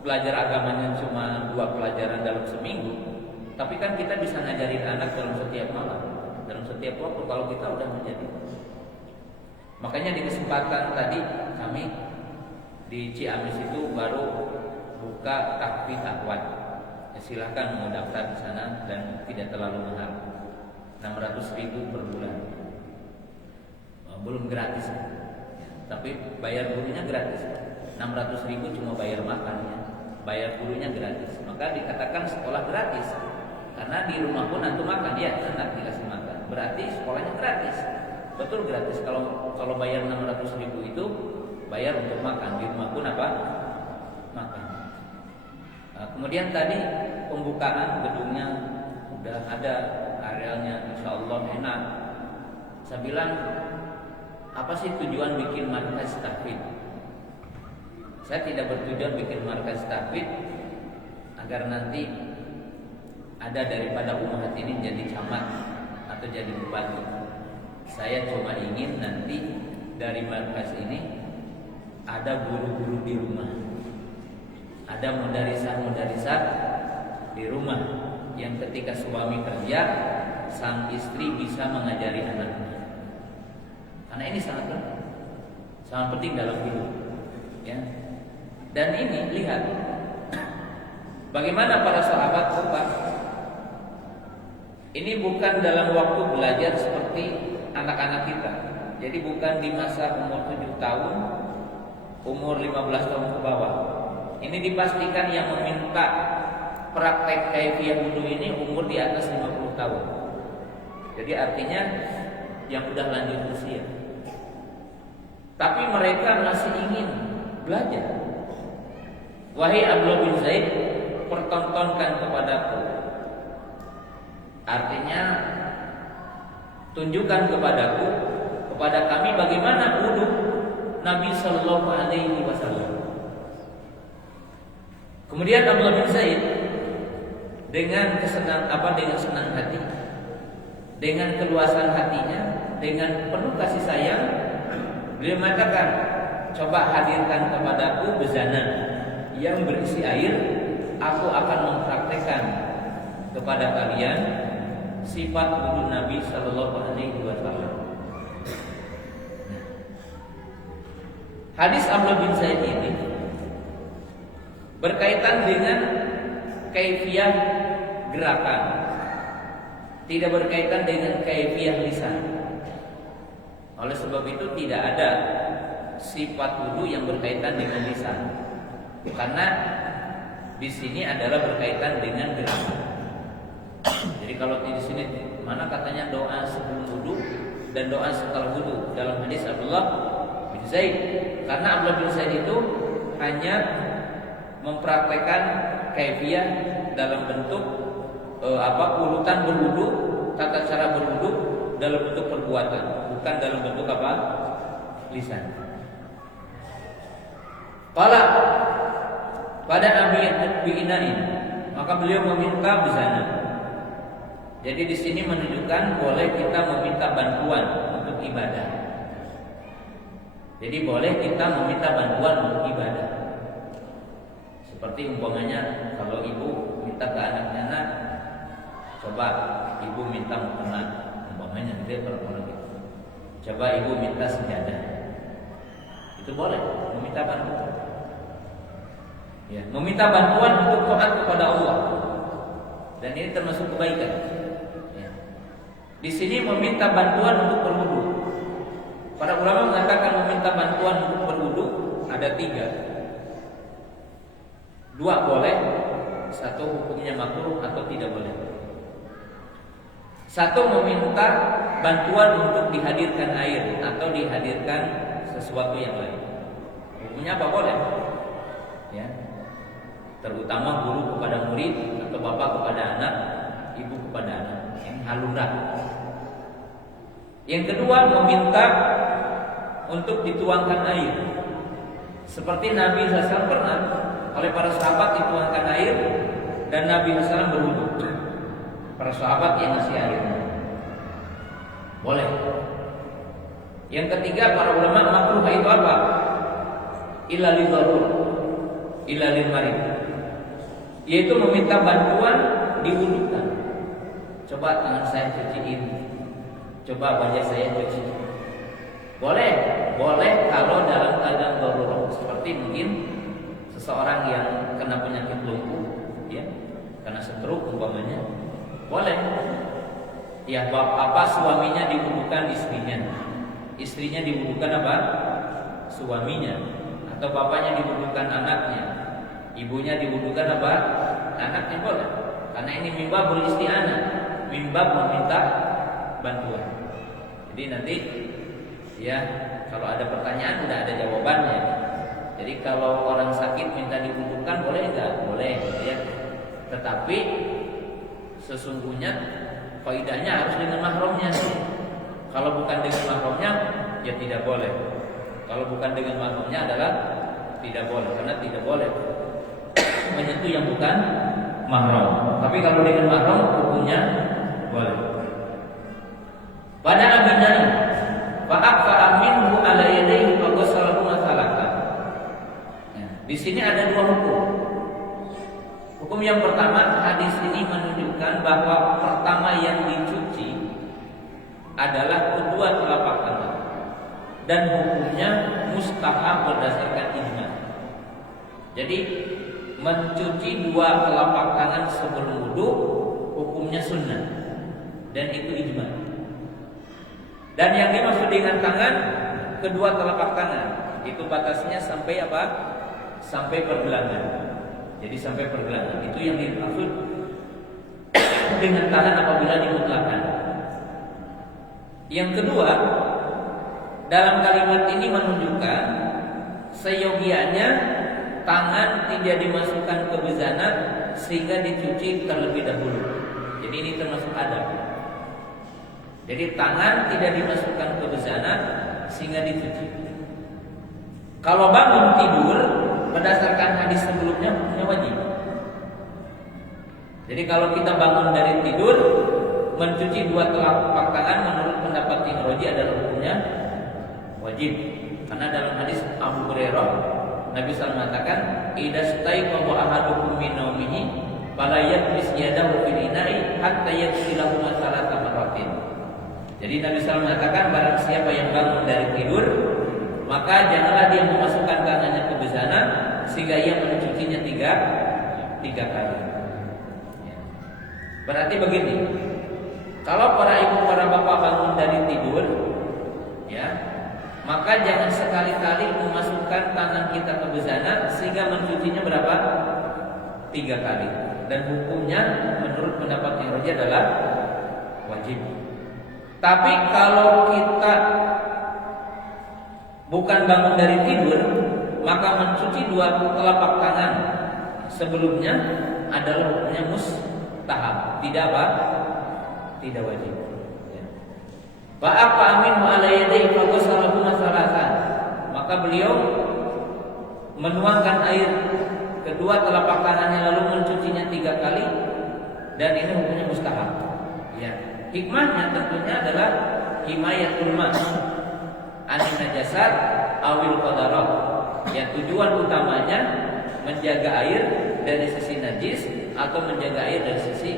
belajar agamanya cuma 2 pelajaran dalam seminggu, Tapi kan kita bisa ngajarin anak dalam setiap malam, dalam setiap waktu kalau kita udah menjadi. Makanya di kesempatan tadi kami di Ciamis itu baru buka tahfiz akhwat. Ya, silahkan mau daftar di sana dan tidak terlalu mahal, 600.000 per bulan. Belum gratis, tapi bayar gurunya gratis. 600.000 cuma bayar makannya, bayar gurunya gratis. Maka dikatakan sekolah gratis, karena di rumah pun antum makan, ya anak dikasih makan, berarti sekolahnya gratis. Betul gratis. Kalau bayar 600.000 itu bayar untuk makan, di rumah pun apa? Makan. Nah, kemudian tadi pembukaan gedungnya udah ada arealnya, insya Allah enak. Saya bilang, apa sih tujuan bikin markas tahfiz? Saya tidak bertujuan bikin markas tahfiz agar nanti ada daripada umat ini jadi camat atau jadi bupati. Saya cuma ingin nanti dari markas ini ada guru-guru di rumah, ada mudarisah di rumah yang ketika suami kerja, sang istri bisa mengajari anaknya. Karena ini sangat penting dalam hidup, ya. Dan ini lihat bagaimana para sahabat Quba. Ini bukan dalam waktu belajar seperti anak-anak kita. Jadi bukan di masa umur 7 tahun, umur 15 tahun ke bawah. Ini dipastikan yang meminta praktek kaifiyah wudu ini umur di atas 50 tahun. Jadi artinya yang udah lanjut usia. Tapi mereka masih ingin belajar. Wahai Abdullah bin Zaid, pertontonkan kepadaku. Artinya tunjukkan kepadaku, kepada kami bagaimana wudu Nabi Sallallahu Alaihi Wasallam. Kemudian Abdullah bin Zaid dengan dengan senang hati, dengan keluasan hatinya, dengan penuh kasih sayang, beliau mengatakan, coba hadirkan kepadaku bezana yang berisi air, aku akan mempraktekkan kepada kalian sifat wudu Nabi Sallallahu Alaihi Wasallam. Hadis Abdullah bin Zaid ini berkaitan dengan kaifiyah gerakan, tidak berkaitan dengan kaifiyah lisan. Oleh sebab itu tidak ada sifat wudu yang berkaitan dengan lisan, karena di sini adalah berkaitan dengan gerakan. Jadi kalau di sini mana katanya doa sebelum wudu dan doa setelah wudu dalam hadis Abdullah bin Zaid, karena Abdullah bin Zaid itu hanya mempraktekkan kaifiyah dalam bentuk urutan berwudu, tata cara berwudu dalam bentuk perbuatan, bukan dalam bentuk lisan. Pada Abi Inain, maka beliau meminta bezana. Jadi di sini menunjukkan boleh kita meminta bantuan untuk ibadah. Jadi boleh kita meminta bantuan untuk ibadah. Seperti umpamanya kalau ibu minta ke anaknya, "Nak, coba ibu minta mukena," umpamanya dia perempuan gitu. "Coba ibu minta sejadah." Itu boleh meminta bantuan. Ya, meminta bantuan untuk taat kepada Allah. Dan ini termasuk kebaikan. Ya. Di sini meminta bantuan untuk berwudu. Para ulama mengatakan meminta bantuan untuk berwudu ada 3. 2 boleh, 1 hukumnya makruh atau tidak boleh. 1 meminta bantuan untuk dihadirkan air atau dihadirkan sesuatu yang lain. Hukumnya apa? Boleh. Ya. Terutama guru kepada murid atau bapak kepada anak, ibu kepada anak, yang halurah. Yang kedua meminta untuk dituangkan air. Seperti Nabi SAW pernah oleh para sahabat dituangkan air dan Nabi SAW berwudu. Para sahabat yang ngasih air. Boleh. Yang ketiga para ulama makruh itu apa? Illa li dharur, illa lil marid. Yaitu meminta bantuan diwudukan. coba tangan saya cuciin, coba wajah saya cuci. Boleh kalau dalam keadaan darurat, seperti mungkin seseorang yang kena penyakit lumpuh, ya, karena stroke umpamanya, boleh. Ya, apa suaminya diwudukan istrinya diwudukan apa? Suaminya, atau bapaknya diwudukan anaknya, ibunya diwudukan apa? Anaknya, boleh. Karena ini mimba beristi'anah, mimba meminta bantuan. Jadi nanti ya, kalau ada pertanyaan udah ada jawabannya. Jadi kalau orang sakit minta diwudukan boleh enggak? Boleh, ya. Tetapi sesungguhnya kaidahnya harus dengan mahramnya. Kalau bukan dengan mahramnya ya tidak boleh. Kalau bukan dengan mahramnya adalah tidak boleh, karena tidak boleh menyentuh yang bukan mahram. Tapi kalau dengan mahram hukumnya boleh. Pada abinan fa'afa minhu ala yadayhi wa ghasalahu masalatan. Di sini ada dua hukum. Hukum yang pertama, hadis ini menunjukkan bahwa pertama yang dicuci adalah kedua telapak tangan, dan hukumnya mustahab berdasarkan ijma. Jadi mencuci dua telapak tangan sebelum wudu hukumnya sunnah, dan itu ijma. Dan yang dimaksud dengan tangan, kedua telapak tangan, itu batasnya sampai apa? Sampai pergelangan. Jadi sampai pergelangan, itu yang dimaksud dengan tangan apabila dimutlakan. Yang kedua, dalam kalimat ini menunjukkan seyogianya tangan tidak dimasukkan ke bezana sehingga dicuci terlebih dahulu. Jadi ini termasuk adab. Jadi tangan tidak dimasukkan ke bezana sehingga dicuci. Kalau bangun tidur, berdasarkan hadis sebelumnya hukumnya wajib. Jadi kalau kita bangun dari tidur, mencuci dua telapak tangan menurut pendapat Ibnu Roji adalah hukumnya wajib. Karena dalam hadis Abu Hurairah, Nabi SAW mengatakan, "Idza staiqadha ahadukum min naumihi fala yajlis yadahu fil ina'i hatta yaghsilahu salasa marratin." Jadi Nabi SAW mengatakan, barang siapa yang bangun dari tidur, maka janganlah dia memasukkan tangannya ke bezana sehingga ia mencucinya tiga kali. Berarti begini, kalau para ibu para bapak bangun dari tidur, ya, maka jangan sekali-kali memasukkan tangan kita ke bezana sehingga mencucinya berapa? 3 kali. Dan hukumnya menurut pendapat yang Roji adalah wajib. Tapi kalau kita bukan bangun dari tidur, maka mencuci dua telapak tangan sebelumnya adalah hukumnya mustahab, tidak apa? Tidak wajib. Ba'afa minhu ala yadayhi fa ghasalahu masalatan. Maka beliau menuangkan air kedua telapak tangannya lalu mencucinya 3 kali, dan ini hukumnya mustahab. Ya. Hikmahnya tentunya adalah himayatul ma' anin najasat awil qadarah. Ya, tujuan utamanya menjaga air dari sisi najis atau menjaga air dari sisi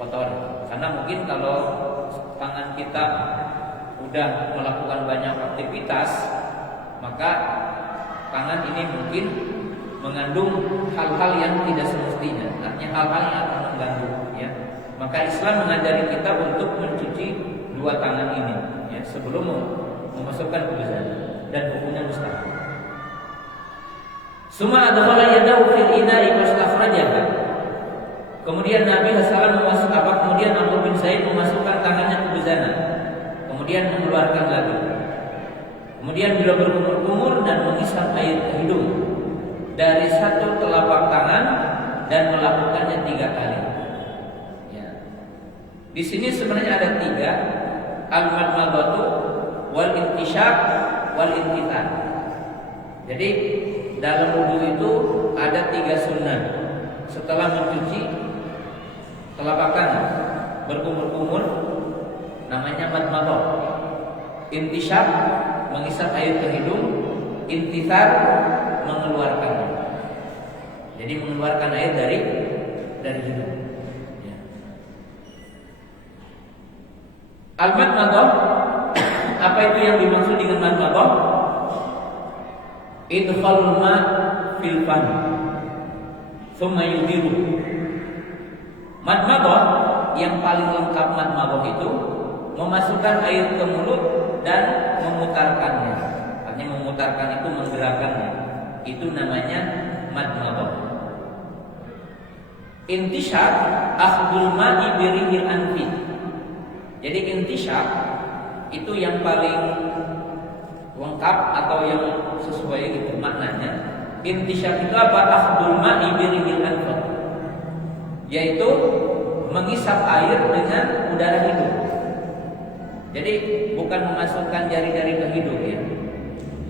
kotor. Karena mungkin kalau tangan kita udah melakukan banyak aktivitas, maka tangan ini mungkin mengandung hal-hal yang tidak semestinya, artinya hal-hal yang akan mengganggu, ya. Maka Islam mengajari kita untuk mencuci dua tangan ini, ya, sebelum memasukkan ke bezana, dan hukumnya mustahab. Summa adkhala yadahu fil ina'i fastakhrajaha. Kemudian Nabi SAW kemudian Amr bin Zaid memasukkan tangannya ke bezana, kemudian mengeluarkan lagi. Kemudian beliau berkumur-kumur dan menghisap air ke hidung dari satu telapak tangan dan melakukannya 3 kali. Ya. Di sini sebenarnya ada 3, al-madmadatu wal intishaq wal intithar. Jadi dalam wudu itu ada 3 sunnah setelah mencuci telapak tangan, berkumur-kumur namanya madmadah, intishaq menghisap air ke hidung, intithar mengeluarkannya. Jadi mengeluarkan air dari hidung. Ya. Al-madmadah, apa itu yang dimaksud dengan madmadah? Idkhalul ma' fil fam, tsumma yudiru. Madmadah yang paling lengkap madmadah itu memasukkan air ke mulut dan memutarkannya. Artinya memutarkan itu menggerakkannya. Itu namanya madmadah. Intishar akhdul ma'i birihil anfi. Jadi intishar itu yang paling lengkap atau yang sesuai gitu maknanya. Intishar itu apa? Akhdul ma'i birihil anfi, yaitu menghisap air dengan udara hidup. Jadi bukan memasukkan jari-jari ke hidung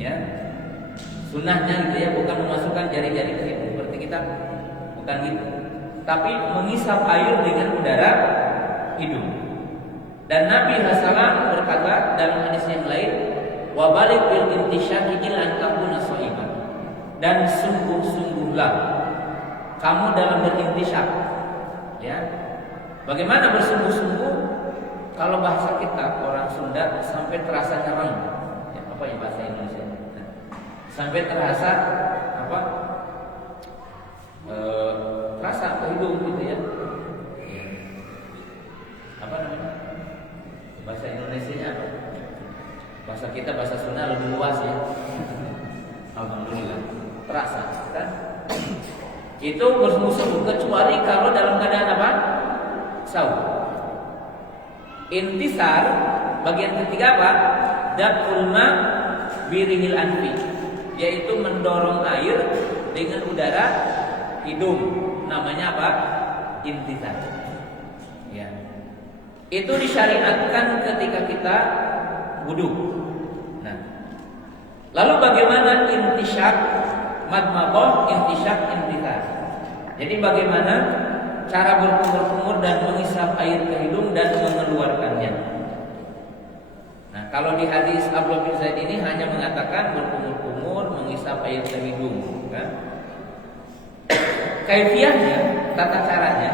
ya. Sunnahnya gitu ya, bukan memasukkan jari-jari ke hidung seperti kita, bukan gitu. Tapi menghisap air dengan udara hidung. Dan Nabi Hasan berkata dalam hadis yang lain, wa balik bil intisyaqi ila an takuna sha'iban. Dan sungguh-sungguhlah kamu dalam berintisyak. Ya. Bagaimana bersungguh-sungguh? Kalau bahasa kita orang Sunda sampai terasa nyereng. Ya, apa ya bahasa Indonesia? Nah, sampai terasa apa? Terasa ke hidung gitu ya. Apa namanya? Bahasa Indonesianya apa? Bahasa kita bahasa Sunda lebih luas ya. Alhamdulillah. Terasa kan? Itu bersungguh-sungguh kecuali kalau dalam keadaan apa? Saum. Intisar bagian ketiga apa? Daf'ul ma birihil anfi, yaitu mendorong air dengan udara hidung. Namanya apa? Intisar. Ya. Itu disyariatkan ketika kita wudu. Nah, lalu bagaimana intisyak, madmadah, intisyak, intisar? Jadi bagaimana cara berkumur-kumur dan menghisap air ke hidung dan mengeluarkannya? Nah, kalau di hadis Abdullah bin Zaid ini hanya mengatakan berkumur-kumur, menghisap air ke hidung, kan? Kaifiahnya, tata caranya,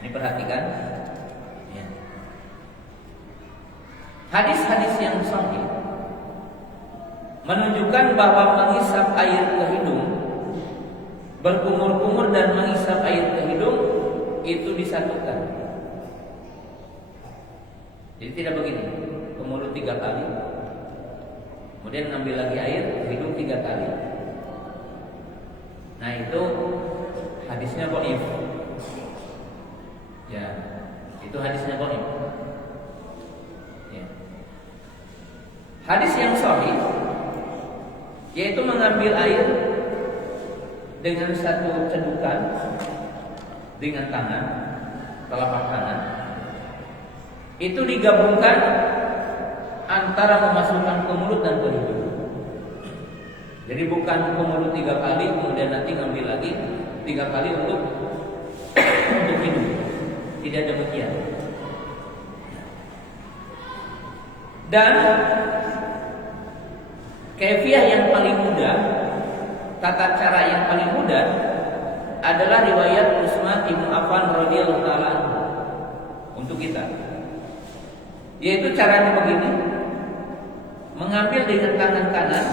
ini perhatikan. Ya. Hadis-hadis yang sahih menunjukkan bahwa menghisap air ke hidung, berkumur-kumur dan menghisap air ke hidung itu disatukan. Jadi tidak begini, ke mulut 3 kali, kemudian ngambil lagi air ke hidung 3 kali. Nah itu hadisnya dhaif. Ya, itu hadisnya dhaif. Ya. Hadis yang sahih yaitu mengambil air dengan satu cedukan dengan tangan, telapak tangan, itu digabungkan antara memasukkan ke mulut dan ke hidung. Jadi bukan ke mulut 3 kali, kemudian nanti ngambil lagi 3 kali untuk hidung. Tidak demikian. Dan kaifiah yang paling mudah, tata cara yang paling mudah adalah riwayat Utsman bin Affan radhiyallahu taala anhu untuk kita. Yaitu caranya begini: mengambil dengan tangan kanan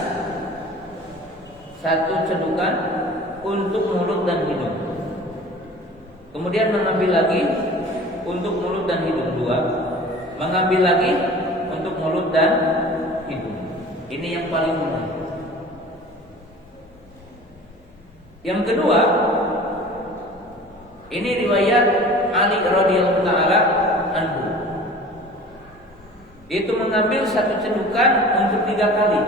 satu cedukan untuk mulut dan hidung. Kemudian mengambil lagi untuk mulut dan hidung 2, mengambil lagi untuk mulut dan hidung. Ini yang paling mudah. Yang kedua, ini riwayat Ali radhiyallahu taala anhu. Itu mengambil satu cedukan untuk 3 kali,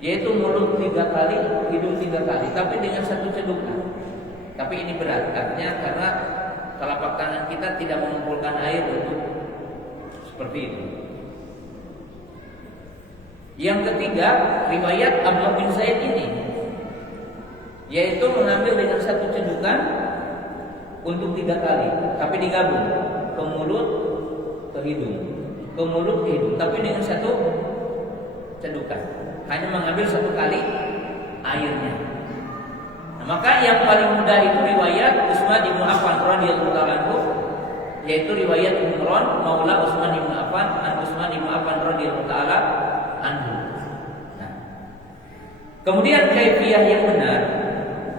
yaitu mulut 3 kali, hidung 3 kali, tapi dengan satu cedukan. Tapi ini berat, artinya karena telapak tangan kita tidak mengumpulkan air untuk seperti itu. Yang ketiga, riwayat Abdullah bin Zaid ini, yaitu mengambil dengan satu cedukan untuk 3 kali, tapi digabung ke mulut, ke hidung, ke mulut, ke hidung, tapi dengan satu cedukan. Hanya mengambil 1 kali airnya. Nah, maka yang paling mudah itu riwayat Utsman bin Affan radhiyallahu anhu yaitu riwayat Imran Maula Utsman bin Affan an Utsman bin Affan radhiyallahu taala anhu. Nah, kemudian kaifiyah yang benar,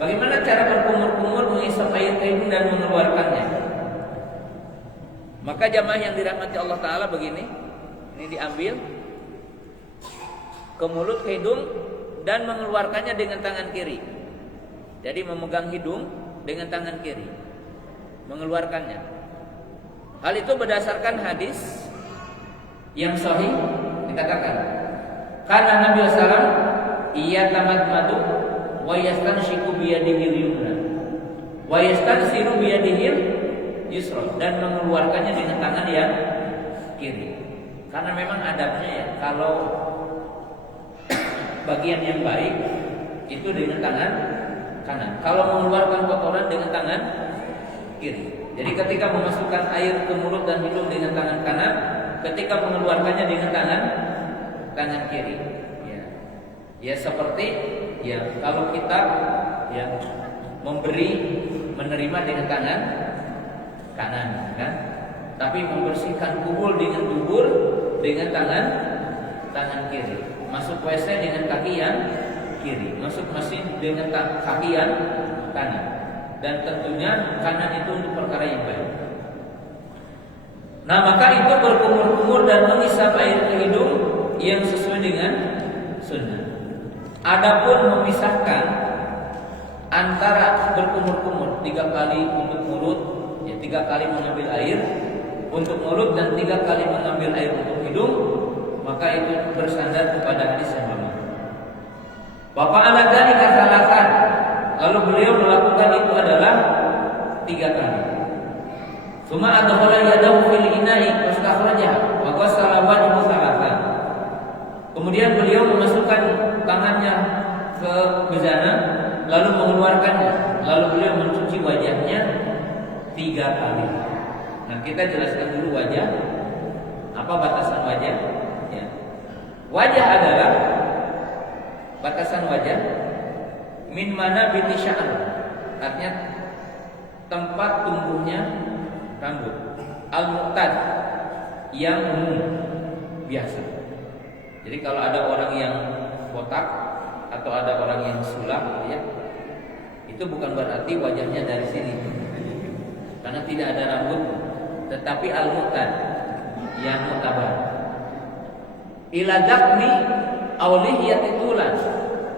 bagaimana cara berkumur-kumur menghisap air ke hidung dan mengeluarkannya? Maka jamaah yang dirahmati Allah taala begini, ini diambil ke mulut, ke hidung dan mengeluarkannya dengan tangan kiri. Jadi memegang hidung dengan tangan kiri, mengeluarkannya. Hal itu berdasarkan hadis yang sahih dikatakan, karena Nabi SAW ia tamat madu wa yastanshiku biyadihi yumna wa yastansiru biyadihi yusra, dan mengeluarkannya dengan tangan yang kiri. Karena memang adabnya ya, kalau bagian yang baik itu dengan tangan kanan, kalau mengeluarkan kotoran dengan tangan kiri. Jadi ketika memasukkan air ke mulut dan hidung dengan tangan kanan, ketika mengeluarkannya dengan tangan kiri. Ya seperti ya kalau kita ya menerima dengan tangan kanan, kan? Tapi membersihkan kubul dengan dubur dengan tangan kiri. Masuk WC dengan kaki yang kiri, masuk mesin dengan kaki yang kanan. Dan tentunya kanan itu untuk perkara yang baik. Nah, maka itu berkumur-kumur dan menghisap air ke hidung yang sesuai dengan sunnah. Adapun memisahkan antara berkumur-kumur 3 kali untuk mulut, ya 3 kali mengambil air untuk mulut dan 3 kali mengambil air untuk hidung, maka itu bersandar kepada hadis yang lama. Bapak aladani kasalasan, lalu beliau melakukan itu adalah 3 kali. Suma adkhala yadahu fil ina'i fastakhrajaha wa ghassala wajhahu salatan. Kemudian beliau memasukkan tangannya ke bejana lalu mengeluarkannya, lalu beliau mencuci wajahnya 3 kali. Nah, kita jelaskan dulu wajah. Apa batasan wajah? Ya. Wajah adalah batasan wajah min mana binti sya'ar, artinya tempat tumbuhnya rambut, al-muqtad yang umum biasa. Jadi kalau ada orang yang botak atau ada orang yang sulap, ya, itu bukan berarti wajahnya dari sini, karena tidak ada rambut, tetapi al-muqtad yang mutabar. Ila dakni aulihiyati tulan,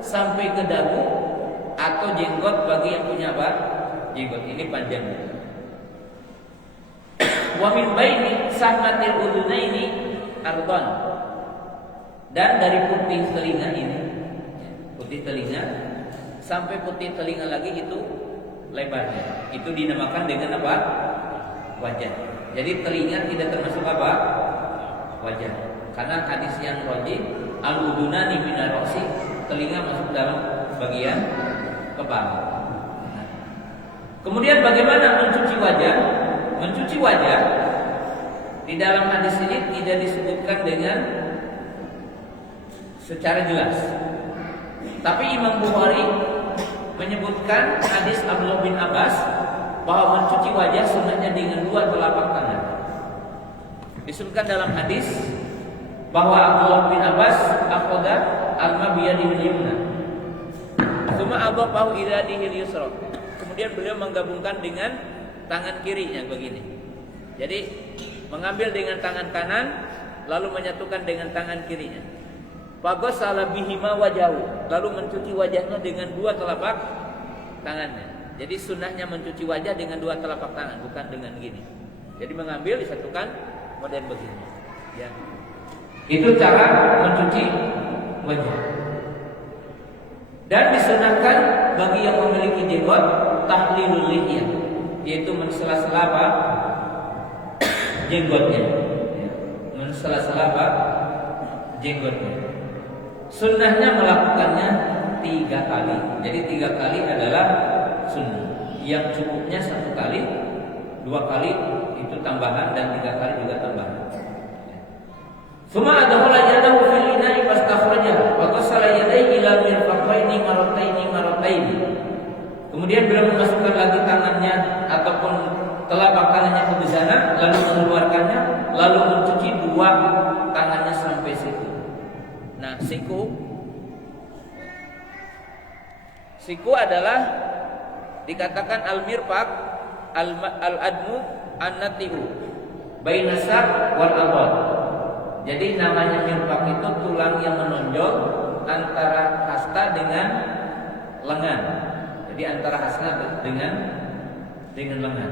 sampai ke dagu atau jenggot bagi yang punya apa? Jenggot ini panjang. Wa min baini sahmatil udunaini ardon, dan dari putih telinga ini, putih telinga sampai putih telinga lagi itu lebarnya, itu dinamakan dengan apa? Wajah. Jadi telinga tidak termasuk apa? Wajah. Karena hadis yang rajih al-udunani minar ra'si, telinga masuk dalam bagian kepala. Kemudian bagaimana mencuci wajah? Mencuci wajah di dalam hadis ini tidak disebutkan dengan secara jelas. Tapi Imam Bukhari menyebutkan hadis Abdullah bin Abbas bahwa mencuci wajah sunnahnya dengan 2 telapak tangan. Disebutkan dalam hadis bahwa Abdullah bin Abbas akhadha al-ma biyadihi yumna tsumma adhafahu ila yadihi yusra. Kemudian beliau menggabungkan dengan tangan kirinya begini. Jadi mengambil dengan tangan kanan lalu menyatukan dengan tangan kirinya. Faghassala bihima wajahu, lalu mencuci wajahnya dengan 2 telapak tangannya. Jadi sunnahnya mencuci wajah dengan 2 telapak tangan, bukan dengan gini. Jadi mengambil disatukan model begini. Ya. Itu cara mencuci wajah. Dan disunahkan bagi yang memiliki jenggot tahlilul lihyah, yaitu mensela-sela apa? Jenggotnya. Mensela-sela apa? Jenggotnya. Sunnahnya melakukannya 3 kali. Jadi 3 kali adalah sunnah. Yang cukupnya 1 kali, 2 kali itu tambahan, dan 3 kali juga tambahan. Suma adkhala yadahu fil ina'i fastakhrajaha wa ghassala yadayhi ila mirfaqaini marrataini. Kemudian beliau memasukkan lagi tangannya ataupun telapak tangannya ke sana, lalu mengeluarkannya, lalu mencuci dua tangannya sampai siku. Nah, siku adalah dikatakan al-mirfaq, al-admu, an-natiu, bainasab wal adad. Jadi namanya mirfaq itu tulang yang menonjol antara hasta dengan lengan. Jadi antara hasta dengan lengan.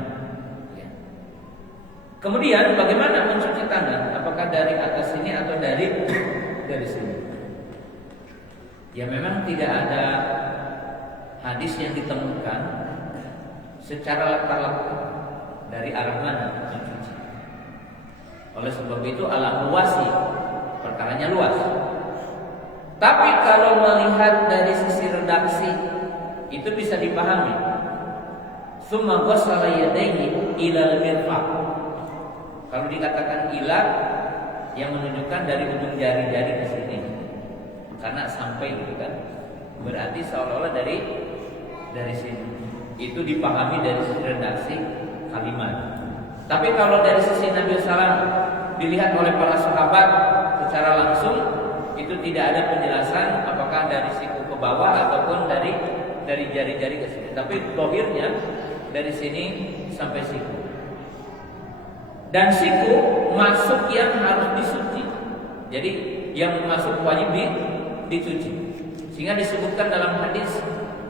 Ya. Kemudian bagaimana mencuci tangan? Apakah dari atas sini atau dari sini? Ya memang tidak ada hadis yang ditemukan secara letak-letak dari arah mana mencuci. Oleh sebab itu alam luasi, perkaranya luas. Tapi kalau melihat dari sisi redaksi itu bisa dipahami. Summa ghassala yadayhi ilal mirfaq. Kalau dikatakan ila yang menunjukkan dari ujung jari-jari ke sini. Karena sampai gitu kan. Berarti seolah-olah dari sini. Itu dipahami dari sisi redaksi kalimat. Tapi kalau dari sisi Nabi SAW dilihat oleh para sahabat secara langsung, itu tidak ada penjelasan apakah dari siku ke bawah ataupun dari jari-jari ke sini. Tapi zahirnya dari sini sampai siku. Dan siku masuk yang harus disuci. Jadi yang masuk wajib dicuci. Sehingga disebutkan dalam hadis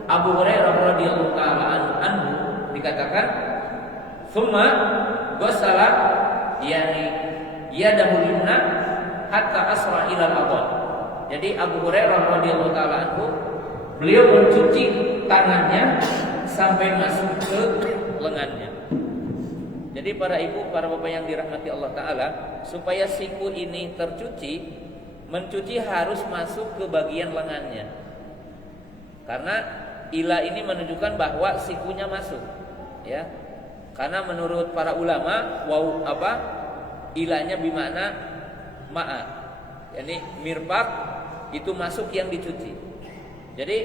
Abu Hurairah radhiyallahu taala anhu dikatakan, "Tsumma ghassala yani yadahu yumna hatta asra ila al-adad." Jadi Abu Hurairah radhiyallahu taala anhu beliau mencuci tangannya sampai masuk ke lengannya. Jadi para ibu, para bapak yang dirahmati Allah taala, supaya siku ini tercuci, mencuci harus masuk ke bagian lengannya. Karena ila ini menunjukkan bahwa sikunya masuk, ya. Karena menurut para ulama, ilanya bimana ma'a. Yani mirfaq itu masuk yang dicuci. Jadi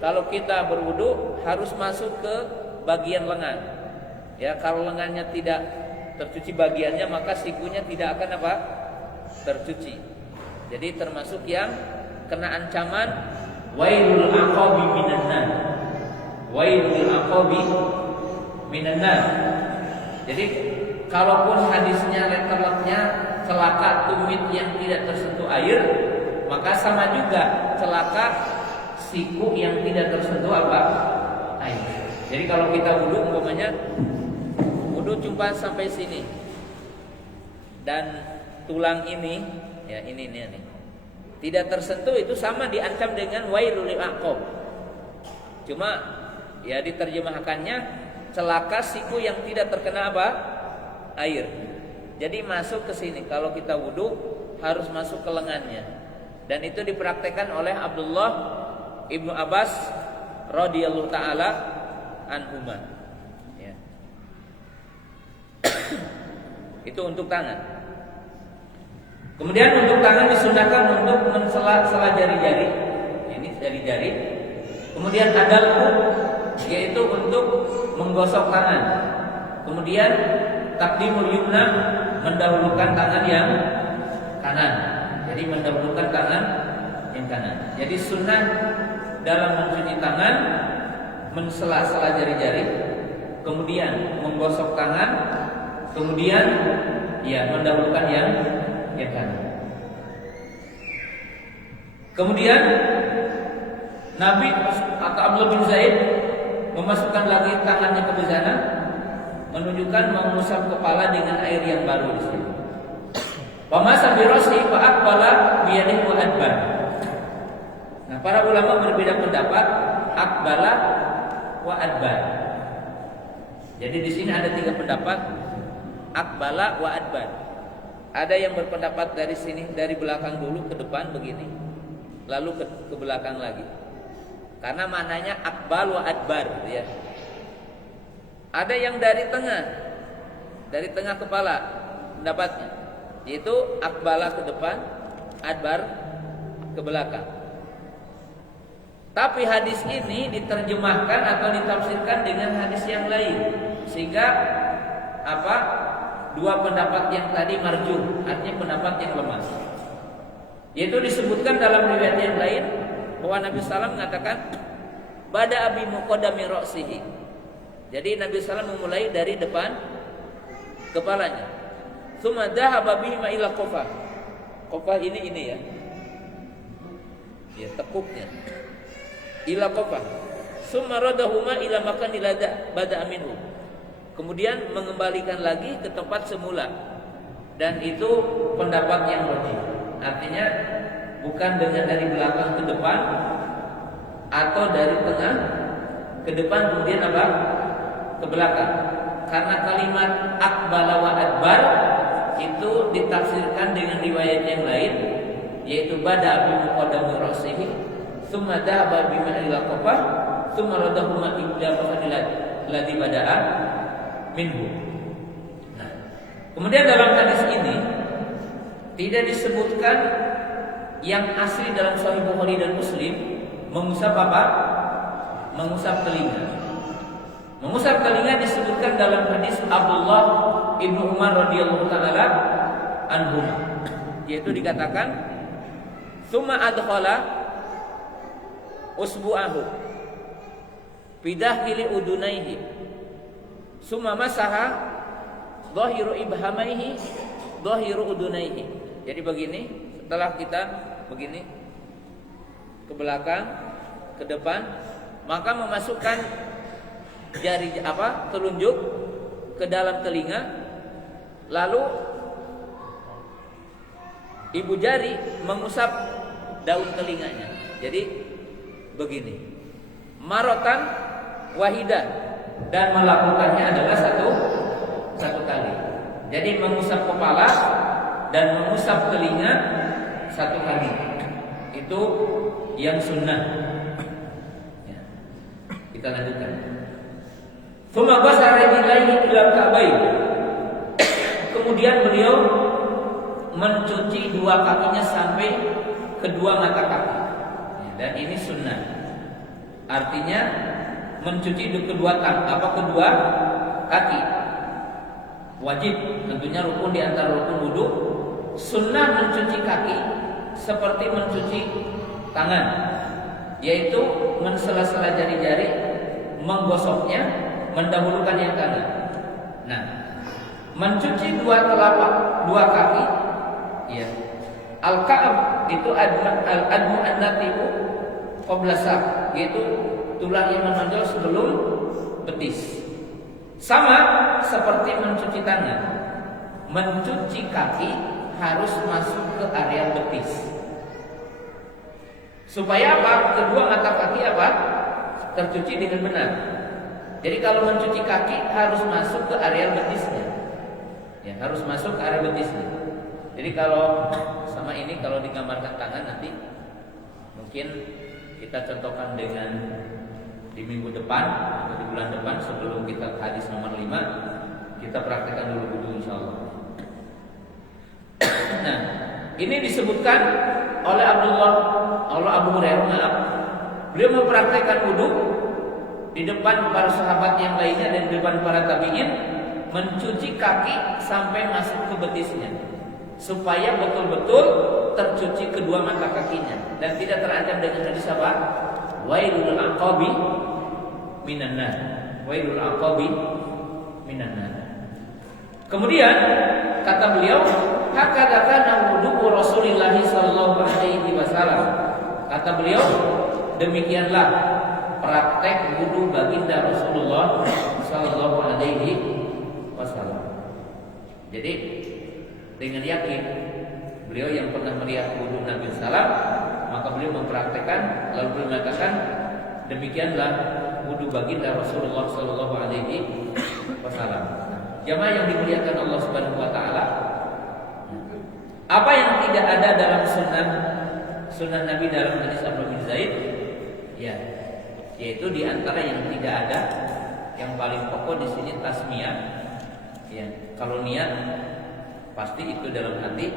kalau kita berwudu harus masuk ke bagian lengan. Ya, kalau lengannya tidak tercuci bagiannya, maka sikunya tidak akan tercuci. Jadi termasuk yang kena ancaman wailul aqabi minan nar. Wailul aqabi minan nar. Jadi kalaupun hadisnya letternya celaka tumit yang tidak tersentuh air, maka sama juga celaka siku yang tidak tersentuh air. Jadi kalau kita wudu umpamanya wudu cuma sampai sini dan tulang ini, ya ini tidak tersentuh, itu sama diancam dengan wailul aqab. Cuma ya diterjemahkannya celaka siku yang tidak terkena air. Jadi masuk ke sini. Kalau kita wudu harus masuk ke lengannya. Dan itu dipraktekkan oleh Abdullah Ibnu Abbas radhiyallahu taala anhuma. Ya. Itu untuk tangan. Kemudian untuk tangan disunahkan untuk mensela-sela jari-jari. Ini jari-jari. Kemudian adalku, yaitu untuk menggosok tangan. Kemudian takdimul yumna, mendahulukan tangan yang kanan. Jadi mendahulukan tangan yang kanan. Jadi sunnah dalam mencuci tangan mensela-sela jari-jari, kemudian menggosok tangan, kemudian ya mendahulukan yang kanan. Kemudian Nabi atau Abdullah bin Zaid memasukkan lagi tangannya ke sana, menunjukkan mengusap kepala dengan air yang baru di sini. Wa masa bi ra'si fa aqbala bi yadihi wa adbar. Nah, para ulama berbeda pendapat aqbala wa adbar. Jadi di sini ada 3 pendapat aqbala wa adbar. Ada yang berpendapat dari sini, dari belakang dulu ke depan begini, lalu ke belakang lagi. Karena maknanya aqbal wa adbar, ya. Ada yang dari tengah kepala pendapatnya, yaitu aqbala ke depan, adbar ke belakang. Tapi hadis ini diterjemahkan atau ditafsirkan dengan hadis yang lain, sehingga apa? Dua pendapat yang tadi marjuh, artinya pendapat yang lemah. Yaitu disebutkan dalam riwayat yang lain bahwa Nabi SAW mengatakan bada abi muqaddami ra'sihi. Jadi Nabi SAW memulai dari depan kepalanya. Tsumma dhahaba bihi ila qafah. Qafah ini ya. Ya, tekuknya. Ila qafah. Tsumma radahuma ila makan bada minhu. Kemudian mengembalikan lagi ke tempat semula. Dan itu pendapat yang rajih. Artinya bukan dengan dari belakang ke depan atau dari tengah ke depan kemudian apa? Ke belakang. Karena kalimat aqbala wa adbar itu ditafsirkan dengan riwayat yang lain, yaitu bada bi muqaddami ra'sihi tsumma dhahaba bima ila qafah tsumma radahuma ila mafadilat ladzi bada'a minhu. Nah, kemudian dalam hadis ini tidak disebutkan yang asli dalam Sahih Bukhari dan Muslim mengusap apa? Mengusap telinga. Mengusap telinga disebutkan dalam hadis Abdullah ibnu Umar radhiyallahu taala anhu, yaitu dikatakan summa adkhala usbu'ahu bidahili udunaihi summa masaha dhahiru ibhamaihi dhahiru udunaihi. Jadi begini, setelah kita begini ke belakang, ke depan, maka memasukkan jari telunjuk ke dalam telinga, lalu ibu jari mengusap daun telinganya. Jadi begini, marotan wahidah, dan melakukannya adalah satu kali. Jadi mengusap kepala dan mengusap telinga satu kali. Itu yang sunnah. Ya. Kita lanjutkan. Tsumma basara rijlaihi ila ka'bayn. Kemudian beliau mencuci dua kakinya sampai kedua mata kaki. Ya, dan ini sunnah. Artinya mencuci kedua kaki. Wajib, tentunya rukun di antara rukun wudu. Sunnah mencuci kaki seperti mencuci tangan, yaitu mensela-sela jari-jari, menggosoknya, mendahulukan yang kanan. Nah, mencuci dua kaki, ya. Al-ka'ab itu al-admu an-natibu qabla saq, yaitu tulang yang menonjol sebelum betis. Sama seperti mencuci tangan. Mencuci kaki harus masuk ke area betis. Supaya apa? Kedua mata kaki apa? Tercuci dengan benar. Jadi kalau mencuci kaki harus masuk ke area betisnya. Ya, harus masuk ke area betisnya. Jadi kalau sama ini kalau digambarkan tangan nanti mungkin kita contohkan dengan di minggu depan atau di bulan depan sebelum kita hadis nomor 5 kita praktekkan dulu wudu insyaallah. Nah, ini disebutkan oleh Abu Hurairah. Beliau mempraktekkan wudu di depan para sahabat yang lainnya dan di depan para tabi'in, mencuci kaki sampai masuk ke betisnya supaya betul-betul tercuci kedua mata kakinya dan tidak terancam dengan hadis apa? Wailul aqabi minan nar. Wailul aqabi minan nar. Kemudian kata beliau, hakadha kana wudu Rasulullah sallallahu alaihi wasallam. Kata beliau, demikianlah praktek wudu baginda Rasulullah sallallahu alaihi wasallam. Jadi dengan yakin beliau yang pernah melihat wudu Nabi sallam, maka beliau mempraktekkan lalu beliau mengatakan demikianlah wudu baginda Rasulullah sallallahu alaihi wasallam. Jamaah yang dimuliakan Allah Subhanahu wa taala, apa yang tidak ada dalam sunnah Nabi dalam hadis Amr bin Zaid? Ya, yaitu di antara yang tidak ada, yang paling pokok di sini tasmiyah. Ya, kalau niat pasti itu dalam hati.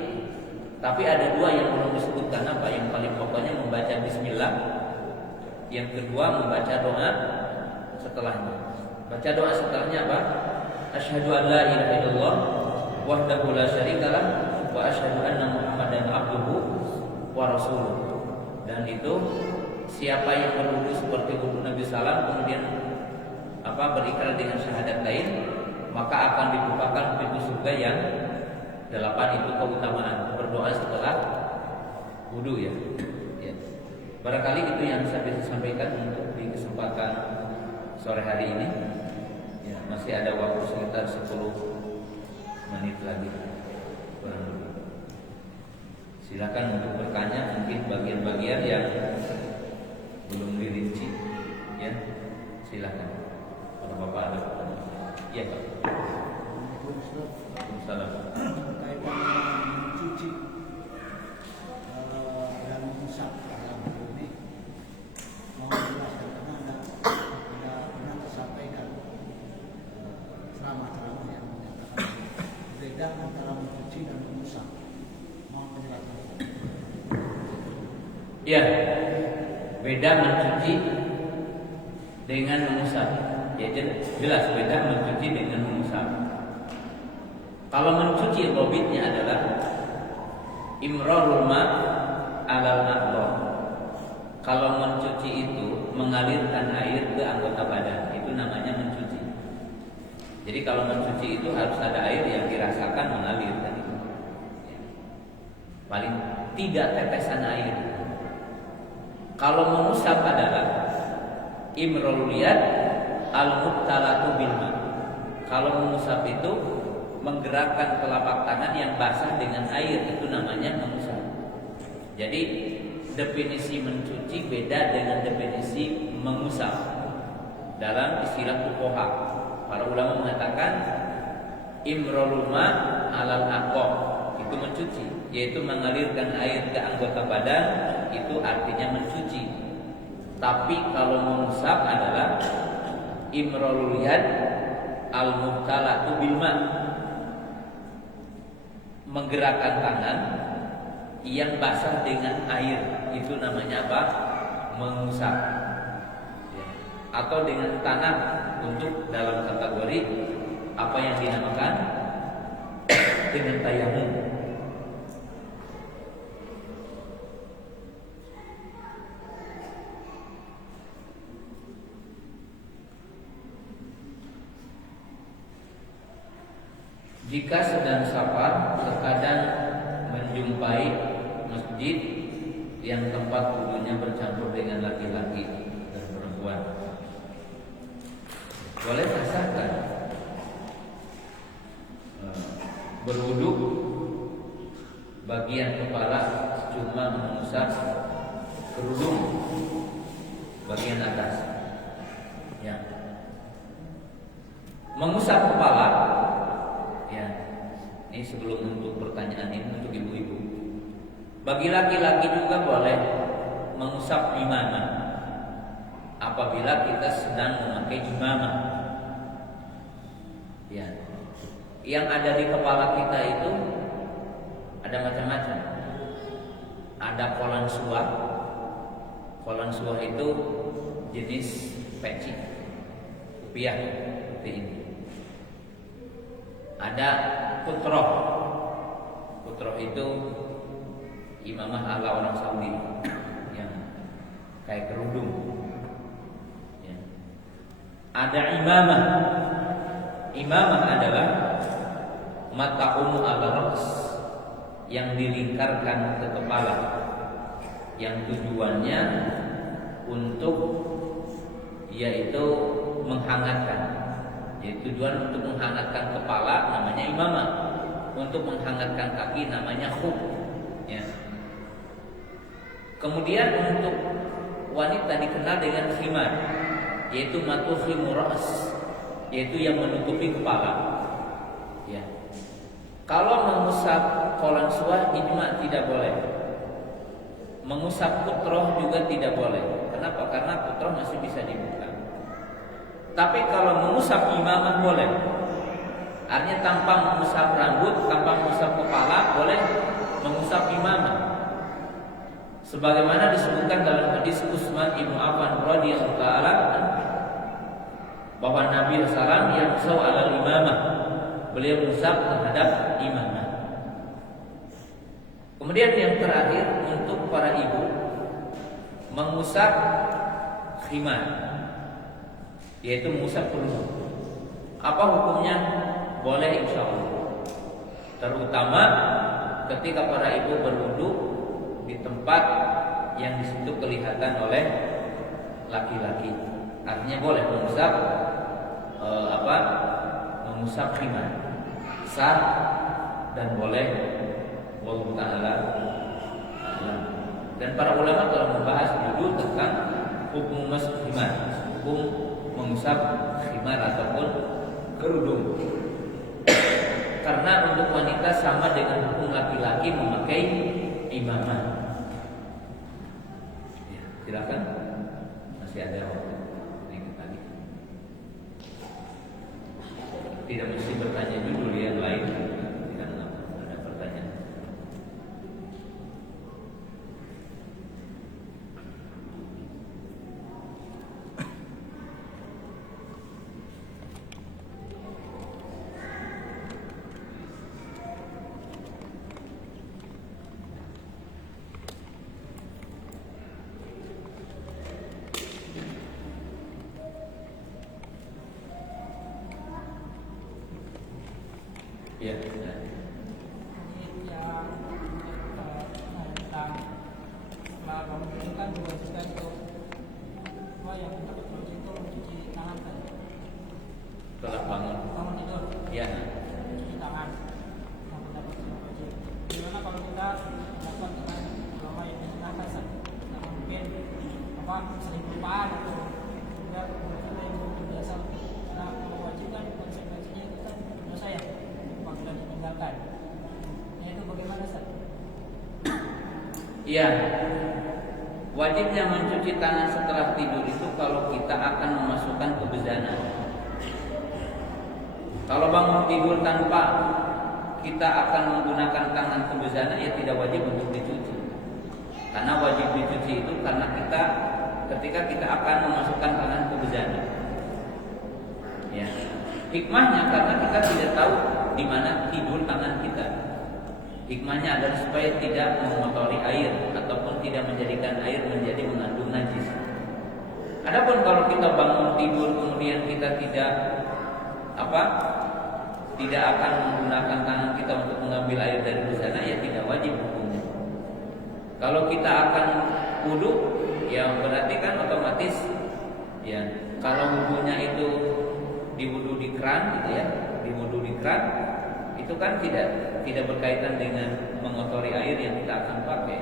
Tapi ada dua yang belum disebutkan apa? Yang paling pokoknya membaca bismillah. Yang kedua membaca doa setelahnya. Baca doa setelahnya apa? asyhadu an la ilaha illallah wahdahu la syarikalah wa asyhadu anna Muhammadan abduhu wa rasuluh. Dan itu siapa yang berwudu seperti wudu Nabi sallam kemudian berikrar dengan syahadat lain, maka akan dibukakan pintu surga yang 8. Itu keutamaan berdoa setelah wudu ya. Barangkali itu yang saya bisa sampaikan untuk di kesempatan sore hari ini. Ya, masih ada waktu sekitar 10 menit lagi. Silakan untuk bertanya mungkin bagian-bagian yang belum dirinci. Ya, silakan. Kalau Bapak ada pertanyaan. Iya, Pak. Waalaikumsalam. Kaitan mencuci dan mengusap dalam ini, mau jelaskan karena ada pernah tersampaikan ceramah-ceramah yang menyatakan beda antara mencuci dan mengusap. Mau menjelaskan? Ya, beda mencuci dengan mengusap. Ya jelas beda mencuci dengan mengusap. Kalau mencuci robitnya adalah imrarul ma alal aqdar. Kalau mencuci itu mengalirkan air ke anggota badan, itu namanya mencuci. Jadi kalau mencuci itu harus ada air yang dirasakan mengalir tadi. Paling tidak tetesan air. Kalau mengusap adalah imrarul yad al-muttalatu bil ma. Kalau mengusap itu menggerakkan telapak tangan yang basah dengan air, itu namanya mengusap. Jadi definisi mencuci beda dengan definisi mengusap. Dalam istilah fuqaha, para ulama mengatakan imrarul ma alal aqab, itu mencuci, yaitu mengalirkan air ke anggota badan, itu artinya mencuci. Tapi kalau mengusap adalah imrarul yad al-muttalatu bil ma, menggerakkan tangan yang basah dengan air, itu namanya apa? Mengusap. Ya. Atau dengan tanah untuk dalam kategori apa yang dinamakan dengan tayamum. Jika sedang safar, terkadang menjumpai masjid yang tempat wudunya bercampur dengan laki-laki dan perempuan. Boleh sahkan berwudu bagian kepala cuma mengusap kerudung bagian atas. Ya. Mengusap kepala. Ya, ini sebelum untuk pertanyaan ini untuk ibu-ibu. Bagi laki-laki juga boleh mengusap imamah apabila kita sedang memakai imamah. Ya, yang ada di kepala kita itu ada macam-macam. Ada kolan suah. Kolan suah itu jenis peci, kopiah seperti ini. Ada putroh. Putroh itu imamah ala orang Saudi yang kayak kerudung. Ya. Ada imamah. Imamah adalah mata'umu ala ras, yang dilingkarkan ke kepala, yang tujuannya untuk yaitu menghangatkan. Jadi tujuan untuk menghangatkan kepala namanya imamah, untuk menghangatkan kaki namanya khuf. Ya. Kemudian untuk wanita dikenal dengan khimar, yaitu matukhimur ras, yaitu yang menutupi kepala. Ya. Kalau mengusap kolan suah ijma tidak boleh. Mengusap putroh juga tidak boleh. Kenapa? Karena putroh masih bisa dibuka. Tapi kalau mengusap imamah boleh. Artinya tanpa mengusap rambut, tanpa mengusap kepala, boleh mengusap imamah. Sebagaimana disebutkan dalam hadis Utsman ibnu Affan radhiyallahu taala, bahwa Nabi SAW yang alal imamah, beliau mengusap terhadap imamah. Kemudian yang terakhir untuk para ibu mengusap khimar, yaitu mengusap kerudung. Apa hukumnya? Boleh insya Allah. Terutama ketika para ibu berwudu di tempat yang di situ kelihatan oleh laki-laki. Artinya boleh mengusap mengusap khimar, sah dan boleh. Wallahu ta'ala a'lam. Dan para ulama telah membahas judul tentang hukum masuk khimar, hukum mengusap khimar ataupun kerudung. Karena untuk wanita sama dengan hukum laki-laki memakai imamah. Ya, silakan. Masih ada waktu. Tidak mesti bertanya dulu yang lain. Tidak ada pertanyaan. Ya, Ini yang tentang setelah bangun tidur kan diwajibkan untuk yang dapat wajib itu mencuci tangan kan? setelah bangun tidur, ya, mencuci tangan yang mendapat wajib. Gimana kalau kita dapat dengan ulama yang menggunakan sama mungkin sering lupaan atau juga kita yang biasa karena kalau wajib kan konsekuensinya itu kan dosa ya. Apabila ditinggalkan, itu bagaimana Ustaz? Iya. Wajibnya mencuci tangan setelah tidur itu kalau kita akan memasukkan kebezanan. Kalau bangun tidur tanpa kita akan menggunakan tangan kebezana, ya tidak wajib untuk dicuci. Karena wajib dicuci itu karena ketika kita akan memasukkan tangan kebezana. Ya. Hikmahnya karena kita tidak tahu di mana tidur tangan kita. Hikmahnya adalah supaya tidak mengotori air ataupun tidak menjadikan air menjadi mengandung najis. Adapun kalau kita bangun tidur kemudian kita tidak akan menggunakan tangan kita untuk mengambil air dari sana, ya tidak wajib hukumnya. Kalau kita akan wudu, ya berarti kan otomatis ya kalau wudunya itu diwudu di keran gitu ya, diwudu di keran itu kan tidak berkaitan dengan mengotori air yang kita akan pakai.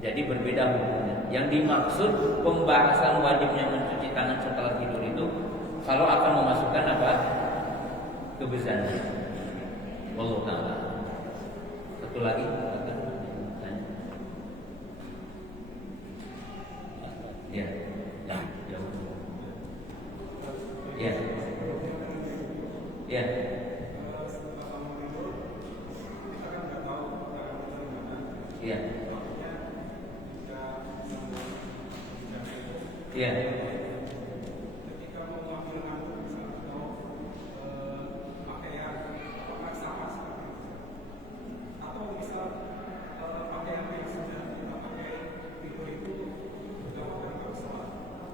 Jadi berbeda hukumnya. Yang dimaksud pembahasan wajibnya mencuci tangan setelah tidur itu kalau akan memasukkan kebezanan. Wallahu ta'ala. Satu lagi. Ya. Ya. Ya. Ya. Ya.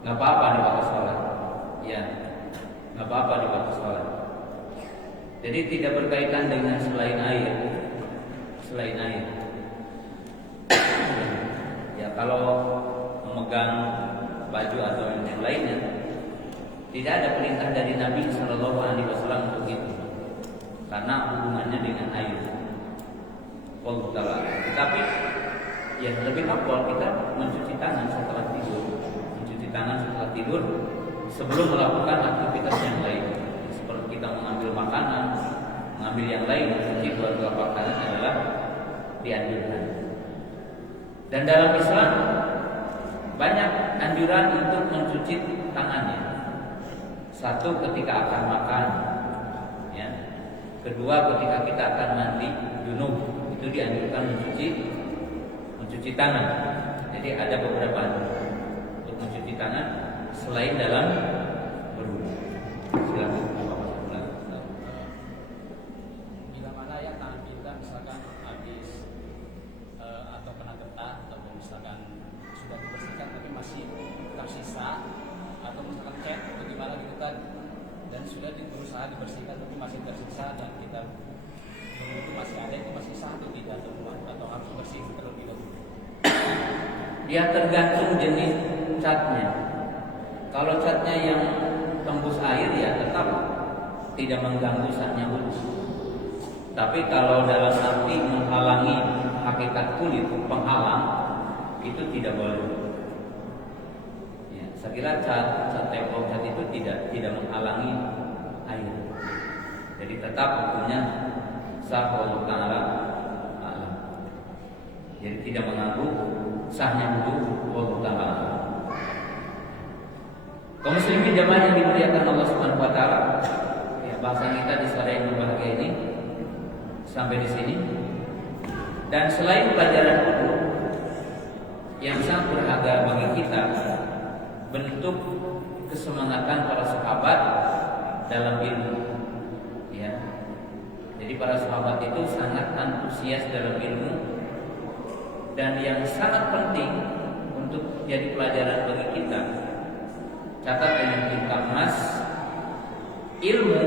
Nggak apa-apa dipakai sholat. Ya, nggak apa-apa dipakai sholat. Jadi tidak berkaitan dengan selain air. Selain air. Ya kalau memegang baju atau yang lainnya, tidak ada perintah dari Nabi Shallallahu Alaihi Wasallam untuk itu, karena hubungannya dengan air. Wallahu ta'ala. Tetapi ya lebih afdal kita mencuci tangan setelah tidur. Tangan setelah tidur sebelum melakukan aktivitas yang lain, seperti kita mengambil makanan, mengambil yang lain, mencuci dua telapak tangan adalah dianjurkan. Dan dalam Islam banyak anjuran untuk mencuci tangannya. Satu, ketika akan makan, ya. Kedua, ketika kita akan mandi junub, itu dianjurkan mencuci tangan. Jadi ada beberapa anjuran mencuci tangan selain dalam berwudu. sudah berusaha dibersihkan tapi masih tersisa dan kita menunggu masih ada itu masih satu tidak atau harus bersih terlebih dahulu. Dia tergantung jenis catnya. Kalau catnya yang tembus air ya tetap tidak mengganggu sahnya wudhu. Tapi kalau dalam arti menghalangi hakikat kulit, penghalang, itu tidak boleh. Ya, saya kira cat tembok cat itu tidak menghalangi air. Jadi tetap hukumnya sah wallahu ta'ala a'lam. Jadi tidak mengganggu sahnya wudhu wallahu ta'ala a'lam. Kaum muslimin jamaah yang dimuliakan Allah Subhanahu wa taala, ya, bahasan kita di sore yang berbahagia ini sampai di sini. Dan selain pelajaran wudhu yang sangat berharga bagi kita, bentuk kesemangatan para sahabat dalam ilmu, ya. Jadi para sahabat itu sangat antusias dalam ilmu, dan yang sangat penting untuk jadi pelajaran bagi kita, catat dengan tinta emas, ilmu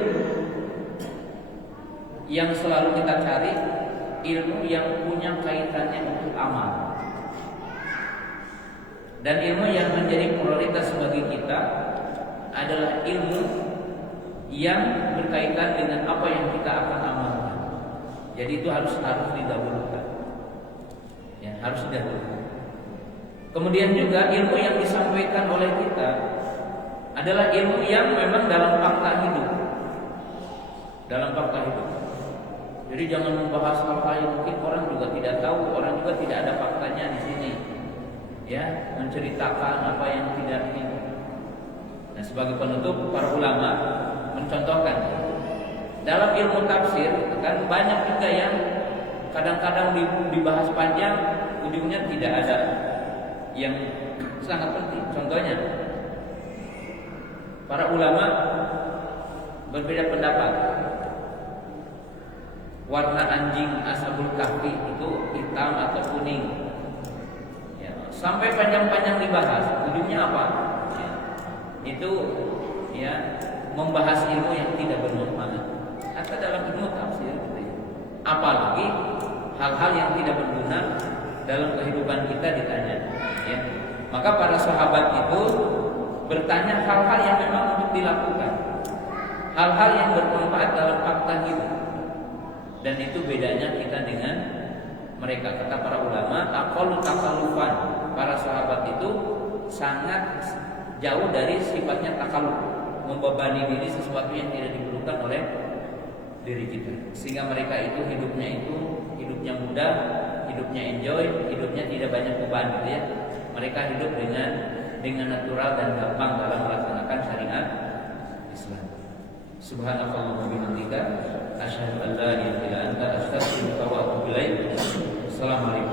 yang selalu kita cari, ilmu yang punya kaitannya untuk amal, dan ilmu yang menjadi prioritas bagi kita adalah ilmu yang berkaitan dengan apa yang kita akan amalkan. Jadi itu harus didahulukan, ya, harus didahulukan. Kemudian juga ilmu yang disampaikan oleh kita adalah ilmu yang memang dalam fakta hidup, dalam fakta hidup. Jadi jangan membahas hal-hal yang mungkin orang juga tidak tahu, orang juga tidak ada faktanya di sini, ya, menceritakan apa yang tidak ini. Nah, sebagai penutup, para ulama mencontohkan dalam ilmu tafsir kan banyak juga yang kadang-kadang dibahas panjang, ujungnya tidak ada yang sangat penting. Contohnya, para ulama berbeda pendapat. Warna anjing Ashabul Kahfi itu hitam atau kuning, ya, sampai panjang-panjang dibahas. Ujungnya apa? Ya, itu ya membahas ilmu yang tidak bermanfaat. Atau dalam ilmu tafsir, gitu ya. Apalagi hal-hal yang tidak berguna dalam kehidupan kita ditanya. Ya. Maka para sahabat itu bertanya hal-hal yang memang untuk dilakukan, hal-hal yang bermanfaat dalam fakta hidup. Dan itu bedanya kita dengan mereka. Kata para ulama, aqallu takallufan, para sahabat itu sangat jauh dari sifatnya takalluf, membebani diri sesuatu yang tidak diperlukan oleh diri kita. Sehingga mereka itu hidupnya mudah, hidupnya enjoy, hidupnya tidak banyak beban, gitu ya. Mereka hidup dengan natural dan gampang dalam melaksanakan syariat Islam. Subhanallah wa bihamdika, asyhadu an la ilaha illa anta, astaghfiruka wa atubu ilaik. Assalamualaikum.